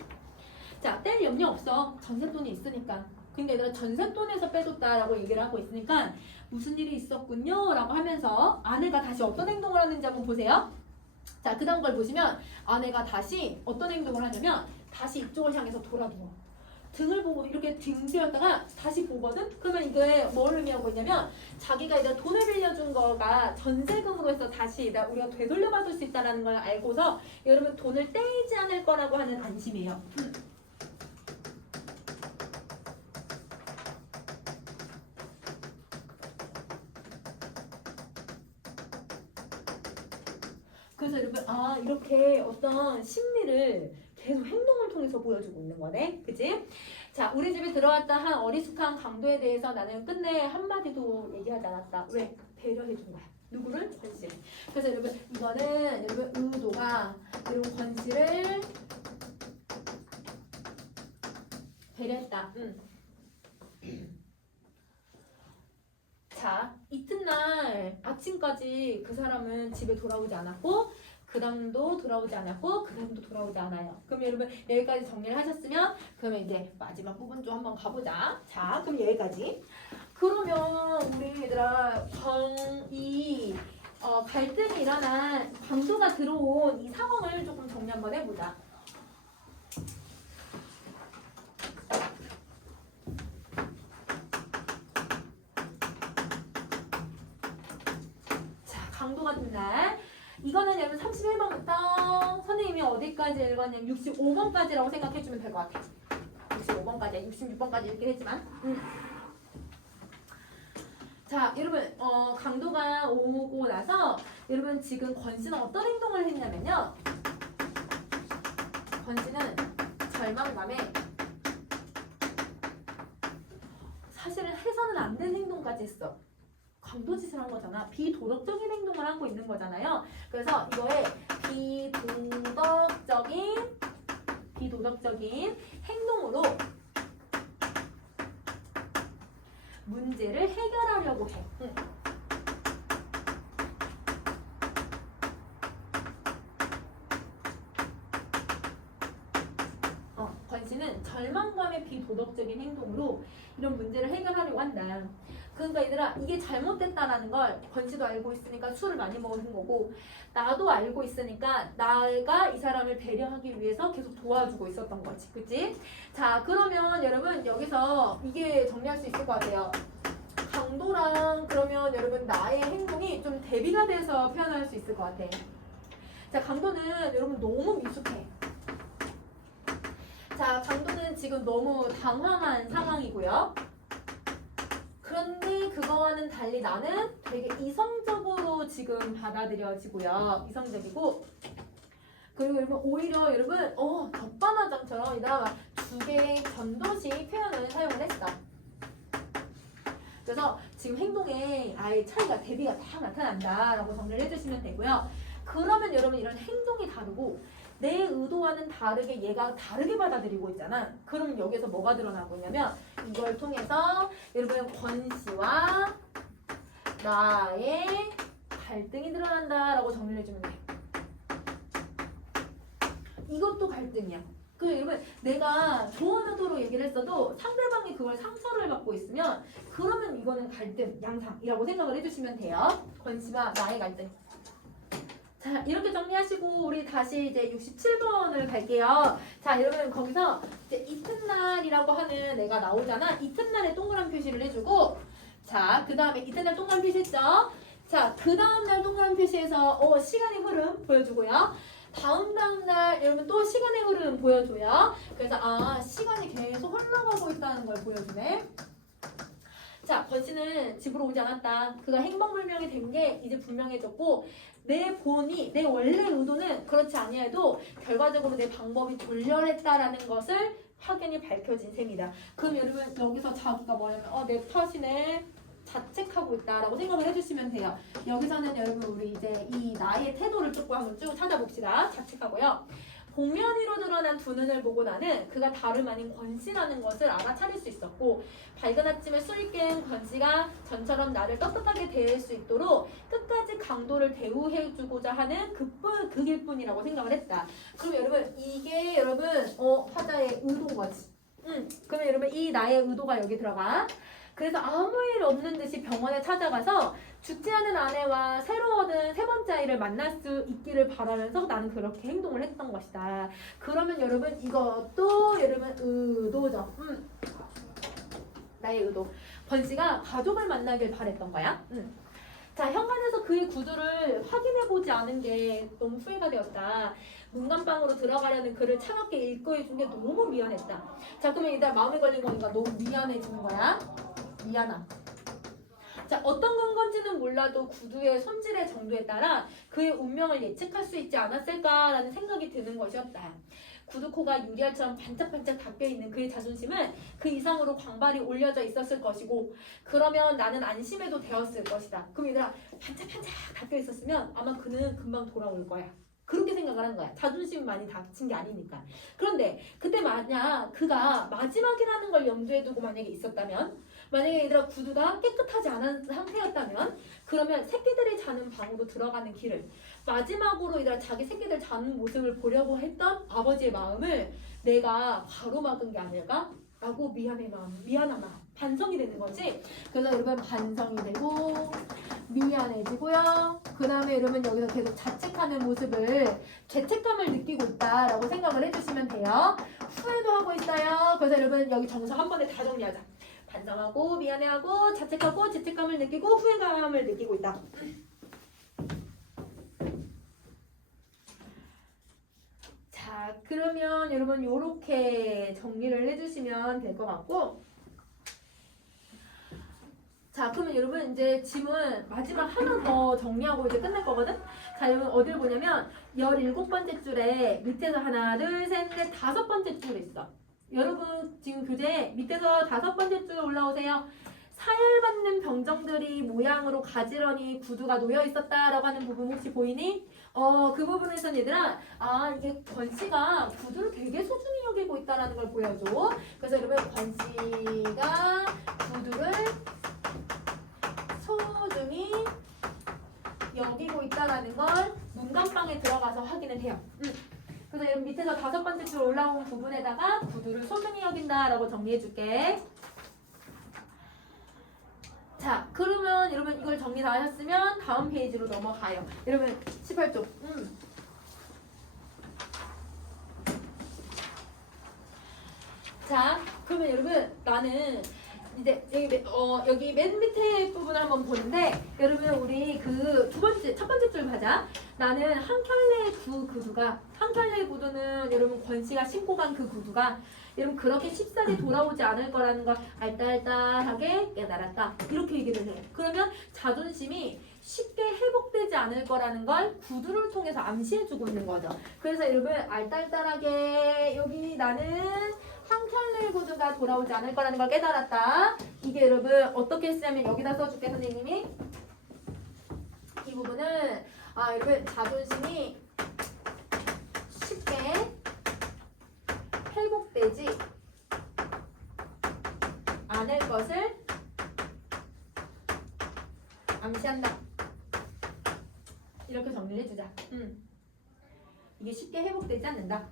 자, 뗄 염려 없어. 전세돈이 있으니까. 근데 얘들아 전세돈에서 빼줬다라고 얘기를 하고 있으니까 무슨 일이 있었군요 라고 하면서 아내가 다시 어떤 행동을 하는지 한번 보세요. 자, 그 다음 걸 보시면 아내가 다시 어떤 행동을 하냐면 다시 이쪽을 향해서 돌아누워. 등을 보고 이렇게 등지었다가 다시 보거든? 그러면 이게 뭘 의미하고 있냐면 자기가 이제 돈을 빌려준 거가 전세금으로 해서 다시 우리가 되돌려받을 수 있다는 걸 알고서 여러분 돈을 떼이지 않을 거라고 하는 안심이에요. 그래서 여러분 이렇게 어떤 심리를 계속 행동을 통해서 보여주고 있는 거네. 그치? 자, 우리 집에 들어왔다 한 어리숙한 강도에 대해서 나는 끝내 한마디도 얘기하지 않았다. 왜? 배려해 준 거야. 누구를? 권씨. 그래서 여러분 이거는 여러분 의도가 여러분 권씨를 배려했다. 자, 이튿날 아침까지 그 사람은 집에 돌아오지 않았고 그 다음도 돌아오지 않았고 그 다음도 돌아오지 않아요. 그럼 여러분 여기까지 정리를 하셨으면 그러면 이제 마지막 부분 좀 한번 가보자. 자, 그럼 여기까지. 그러면 우리 얘들아 이 갈등이 일어난 강도가 들어온 이 상황을 조금 정리 한번 해보자. 강도 같은 날 이거는 여러분 31번부터 선생님이 어디까지 읽었냐면 65번까지라고 생각해주면 될 것 같아. 65번까지 66번까지 읽긴 했지만 자, 여러분 강도가 오고 나서 여러분 지금 권씨는 어떤 행동을 했냐면요, 권씨는 절망감에 사실은 해서는 안 된 행동까지 했어. 강도짓을 한 거잖아. 비도덕적인 행동을 하고 있는 거잖아요. 그래서 이거에 비도덕적인 행동으로 문제를 해결하려고 해. 권씨는 절망감의 비도덕적인 행동으로 이런 문제를 해결하려고 한다. 그러니까 얘들아 이게 잘못됐다라는 걸 권씨도 알고 있으니까 술을 많이 먹는 거고 나도 알고 있으니까 나가 이 사람을 배려하기 위해서 계속 도와주고 있었던 거지. 그치? 자, 그러면 여러분 여기서 이게 정리할 수 있을 것 같아요. 강도랑 그러면 여러분 나의 행동이 좀 대비가 돼서 표현할 수 있을 것 같아. 자, 강도는 여러분 너무 미숙해. 자, 강도는 지금 너무 당황한 상황이고요. 그런데 그거와는 달리 나는 되게 이성적으로 지금 받아들여지고요. 이성적이고. 그리고 여러분 오히려 여러분 덧바나장처럼 이따가 두 개의 전도식 표현을 사용을 했어. 그래서 지금 행동에 아예 차이가 대비가 다 나타난다라고 정리를 해주시면 되고요. 그러면 여러분 이런 행동이 다르고 내 의도와는 다르게 얘가 다르게 받아들이고 있잖아. 그럼 여기서 뭐가 드러나고 있냐면 이걸 통해서 여러분 권씨와 나의 갈등이 드러난다라고 정리를 해주면 돼. 이것도 갈등이야. 그 여러분 내가 좋은 의도로 얘기를 했어도 상대방이 그걸 상처를 받고 있으면 그러면 이거는 갈등, 양상이라고 생각을 해주시면 돼요. 권씨와 나의 갈등. 자, 이렇게 정리하시고 우리 다시 이제 67번을 갈게요. 자, 여러분 거기서 이제 이튿날이라고 하는 애가 나오잖아. 이튿날에 동그라미 표시를 해주고 자, 그 다음에 이튿날 동그라미 표시했죠? 자, 그 다음날 동그라미 표시해서 시간의 흐름 보여주고요. 다음날 여러분 또 시간의 흐름 보여줘요. 그래서 시간이 계속 흘러가고 있다는 걸 보여주네. 자, 권씨는 집으로 오지 않았다. 그가 행방불명이 된 게 이제 분명해졌고 내 원래 의도는 그렇지 아니해도 결과적으로 내 방법이 돌려했다라는 것을 확연히 밝혀진 셈이다. 그럼 여러분 여기서 자기가 뭐냐면 내 탓이네 자책하고 있다라고 생각을 해주시면 돼요. 여기서는 여러분 우리 이제 이 나의 태도를 조금 한번 쭉 찾아봅시다. 자책하고요. 복면 위로 드러난 두 눈을 보고 나는 그가 다름 아닌 권씨라는 것을 알아차릴 수 있었고 밝은 아침에 술 깬 권씨가 전처럼 나를 떳떳하게 대할 수 있도록 끝까지 강도를 대우해주고자 하는 그일 뿐이라고 생각을 했다. 그럼 여러분 이게 여러분 화자의 의도인 거지. 그러면 여러분 이 나의 의도가 여기 들어가. 그래서 아무 일 없는 듯이 병원에 찾아가서 죽지 않은 아내와 새로 얻은 세 번째 아이를 만날 수 있기를 바라면서 나는 그렇게 행동을 했던 것이다. 그러면 여러분 이것도 여러분 의도죠. 나의 의도. 권씨가 가족을 만나길 바랬던 거야. 자, 현관에서 그의 구두를 확인해보지 않은 게 너무 후회가 되었다. 문간방으로 들어가려는 그를 차갑게 일거해준 게 너무 미안했다. 자, 그러면 일단 마음에 걸린 거니까 너무 미안해지는 거야. 미안함. 자, 어떤 근거인지는 몰라도 구두의 손질의 정도에 따라 그의 운명을 예측할 수 있지 않았을까라는 생각이 드는 것이었다. 구두코가 유리알처럼 반짝반짝 닫혀있는 그의 자존심은 그 이상으로 광발이 올려져 있었을 것이고 그러면 나는 안심해도 되었을 것이다. 그럼 얘들아 반짝반짝 닫혀있었으면 아마 그는 금방 돌아올 거야. 그렇게 생각을 한 거야. 자존심이 많이 다친 게 아니니까. 그런데 그때 만약 그가 마지막이라는 걸 염두에 두고 만약에 있었다면 만약에 얘들아 구두가 깨끗하지 않은 상태였다면 그러면 새끼들이 자는 방으로 들어가는 길을 마지막으로 얘들아 자기 새끼들 자는 모습을 보려고 했던 아버지의 마음을 내가 가로막은 게 아닐까? 라고 미안한 마음, 반성이 되는 거지. 그래서 여러분 반성이 되고 미안해지고요. 그 다음에 여러분 여기서 계속 자책하는 모습을 죄책감을 느끼고 있다라고 생각을 해주시면 돼요. 후회도 하고 있어요. 그래서 여러분 여기 정서 한 번에 다 정리하자. 반성하고 미안해하고 자책하고 죄책감을 느끼고 후회감을 느끼고 있다. 자, 그러면 여러분 이렇게 정리를 해주시면 될 것 같고 자, 그러면 여러분 이제 지문 마지막 하나 더 정리하고 이제 끝낼 거거든? 자, 여러분 어딜 보냐면 17번째 줄에 밑에서 하나, 둘, 셋, 넷, 5번째 줄에 있어. 여러분 지금 교재 밑에서 5번째 줄 올라오세요. 사열받는 병정들이 모양으로 가지런히 구두가 놓여 있었다라고 하는 부분 혹시 보이니? 그 부분에선 얘들아 이게 권씨가 구두를 되게 소중히 여기고 있다라는 걸 보여줘. 그래서 여러분 권씨가 구두를 소중히 여기고 있다라는 걸 문간방에 들어가서 확인을 해요. 그래서 여러분 밑에서 5번째 줄 올라온 부분에다가 구두를 소중히 여긴다라고 정리해줄게. 자, 그러면 여러분 이걸 정리 다 하셨으면 다음 페이지로 넘어가요. 여러분 18쪽. 자, 그러면 여러분 나는 이제 여기 맨 밑에 부분을 한번 보는데 여러분 우리 그 첫 번째 줄 가자. 나는 한 켤레 구두가 한 켤레 구두는 여러분 권씨가 신고 간 그 구두가 여러분 그렇게 쉽사리 돌아오지 않을 거라는 걸 알딸딸하게 깨달았다. 이렇게 얘기를 해요. 그러면 자존심이 쉽게 회복되지 않을 거라는 걸 구두를 통해서 암시해주고 있는 거죠. 그래서 여러분 알딸딸하게 여기 나는 한 켤레 구두가 돌아오지 않을 거라는 걸 깨달았다. 이게 여러분 어떻게 쓰냐면 여기다 써줄게 선생님이. 이 부분은 여러분 자존심이 쉽게 회복되지 않을 것을 암시한다. 이렇게 정리를 해주자. 이게 쉽게 회복되지 않는다.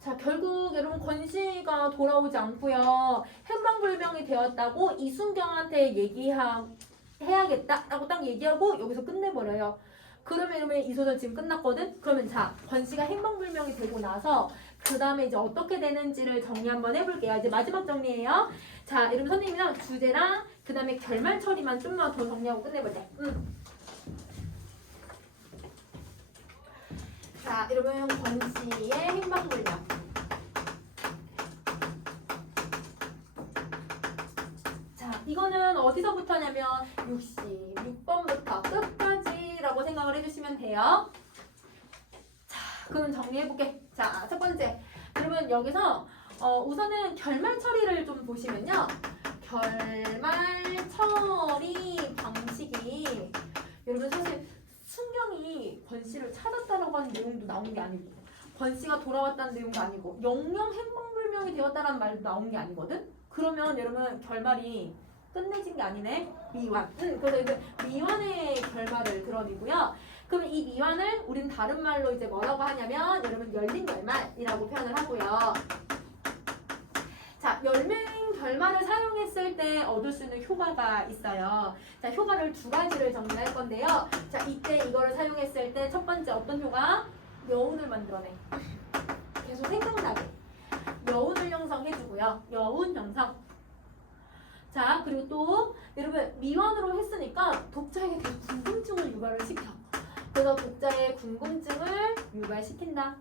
자, 결국 여러분 권씨가 돌아오지 않고요. 행방불명이 되었다고 이순경한테 해야겠다라고 딱 얘기하고 여기서 끝내버려요. 그러면 여러분 이 소설 지금 끝났거든? 그러면 자, 권씨가 행방불명이 되고 나서 그 다음에 이제 어떻게 되는지를 정리 한번 해볼게요. 이제 마지막 정리예요. 자, 여러분 선생님이랑 주제랑 그 다음에 결말 처리만 좀만 더 정리하고 끝내보자. 자, 여러분 권씨의 행방불명. 자, 이거는 어디서부터냐면 66번부터 끝까지라고 생각을 해주시면 돼요. 자, 그럼 정리해볼게. 자, 첫 번째. 여러분 여기서 우선은 결말 처리를 좀 보시면요. 결말 처리 방식이 여러분 사실 순경이 권 씨를 찾았다라고 하는 내용도 나온 게 아니고 권 씨가 돌아왔다는 내용도 아니고 영영 행방불명이 되었다라는 말도 나온 게 아니거든. 그러면 여러분 결말이 끝내진 게 아니네. 미완. 그래서 이제 미완의 결말을 드러내고요. 그럼 이 미완을 우린 다른 말로 이제 뭐라고 하냐면 여러분 열린 결말이라고 표현을 하고요. 자, 열린 결말을 사용했을 때 얻을 수 있는 효과가 있어요. 자, 효과를 두 가지를 정리할 건데요. 자, 이때 이거를 사용했을 때 첫 번째 어떤 효과? 여운을 만들어내. 계속 생각나게. 여운을 형성해주고요. 여운 형성. 자, 그리고 또 여러분 미완으로 했으니까 독자에게 계속 궁금증을 유발을 시켜. 그래서 독자의 궁금증을 유발시킨다.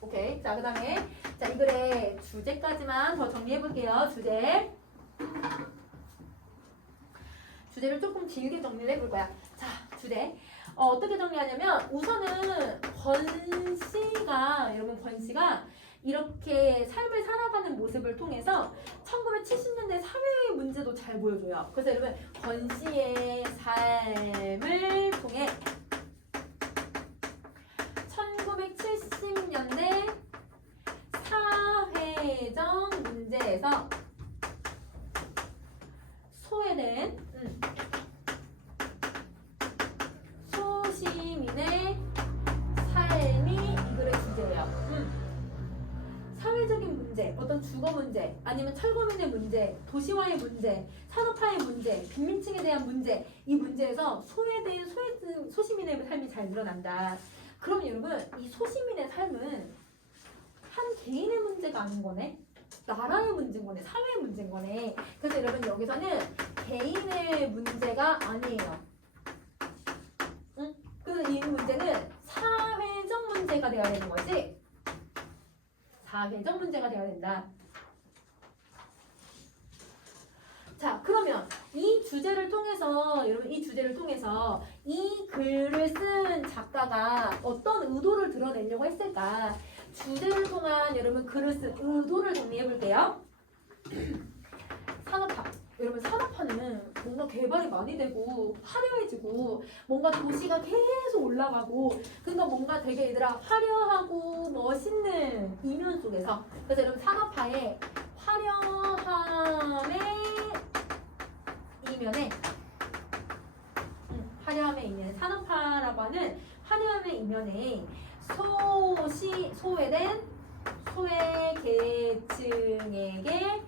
오케이. 자, 그 다음에 자, 이 글의 주제까지만 더 정리해볼게요. 주제를 조금 길게 정리를 해볼 거야. 자, 주제. 어떻게 정리하냐면 우선은 권 씨가 여러분 권 씨가 이렇게 삶을 살아가는 모습을 통해서 1970년대 사회의 문제도 잘 보여줘요. 그래서 여러분 권 씨의 삶을 통해 1970년대 사회적 문제에서 소외된 소시민의 삶이 이 글의 주제예요. 사회적인 문제, 어떤 주거 문제, 아니면 철거민의 문제, 도시화의 문제, 산업화의 문제, 빈민층에 대한 문제, 이 문제에서 소외된 소시민의 삶이 잘 드러난다. 그럼 여러분, 이 소시민의 삶은 한 개인의 문제가 아닌 거네. 나라의 문제인 거네. 사회의 문제인 거네. 그래서 여러분 여기서는 개인의 문제가 아니에요. 그래서 이 문제는 사회적 문제가 되어야 되는 거지. 사회적 문제가 되어야 된다. 자, 그러면 이 주제를 통해서 여러분 이 주제를 통해서 이 글을 쓴 작가가 어떤 의도를 드러내려고 했을까? 주제를 통한 여러분 글을 쓴 의도를 정리해 볼게요. 산업화. 여러분 산업화는 뭔가 개발이 많이 되고 화려해지고 뭔가 도시가 계속 올라가고 그러니까 뭔가 되게 얘들아 화려하고 멋있는 이면 속에서 그래서 여러분 산업화의 화려함의 이면에 화려함의 이면 산업화라고 하는 화려함의 이면에 소외된 소외 계층에게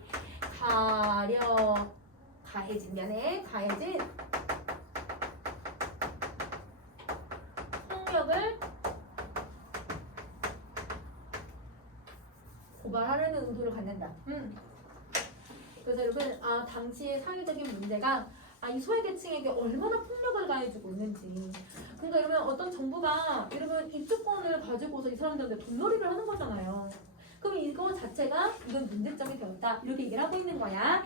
가해진 폭력을 고발하려는 의도를 갖는다. 그래서 여러분 당시의 사회적인 문제가 이 소외계층에게 얼마나 폭력을 가해주고 있는지. 그러니까 여러분 어떤 정부가 여러분 입주권을 가지고서 이 사람들한테 돈놀이를 하는 거잖아요. 그럼 이거 자체가 이건 문제점이 되었다. 이렇게 얘기를 하고 있는 거야.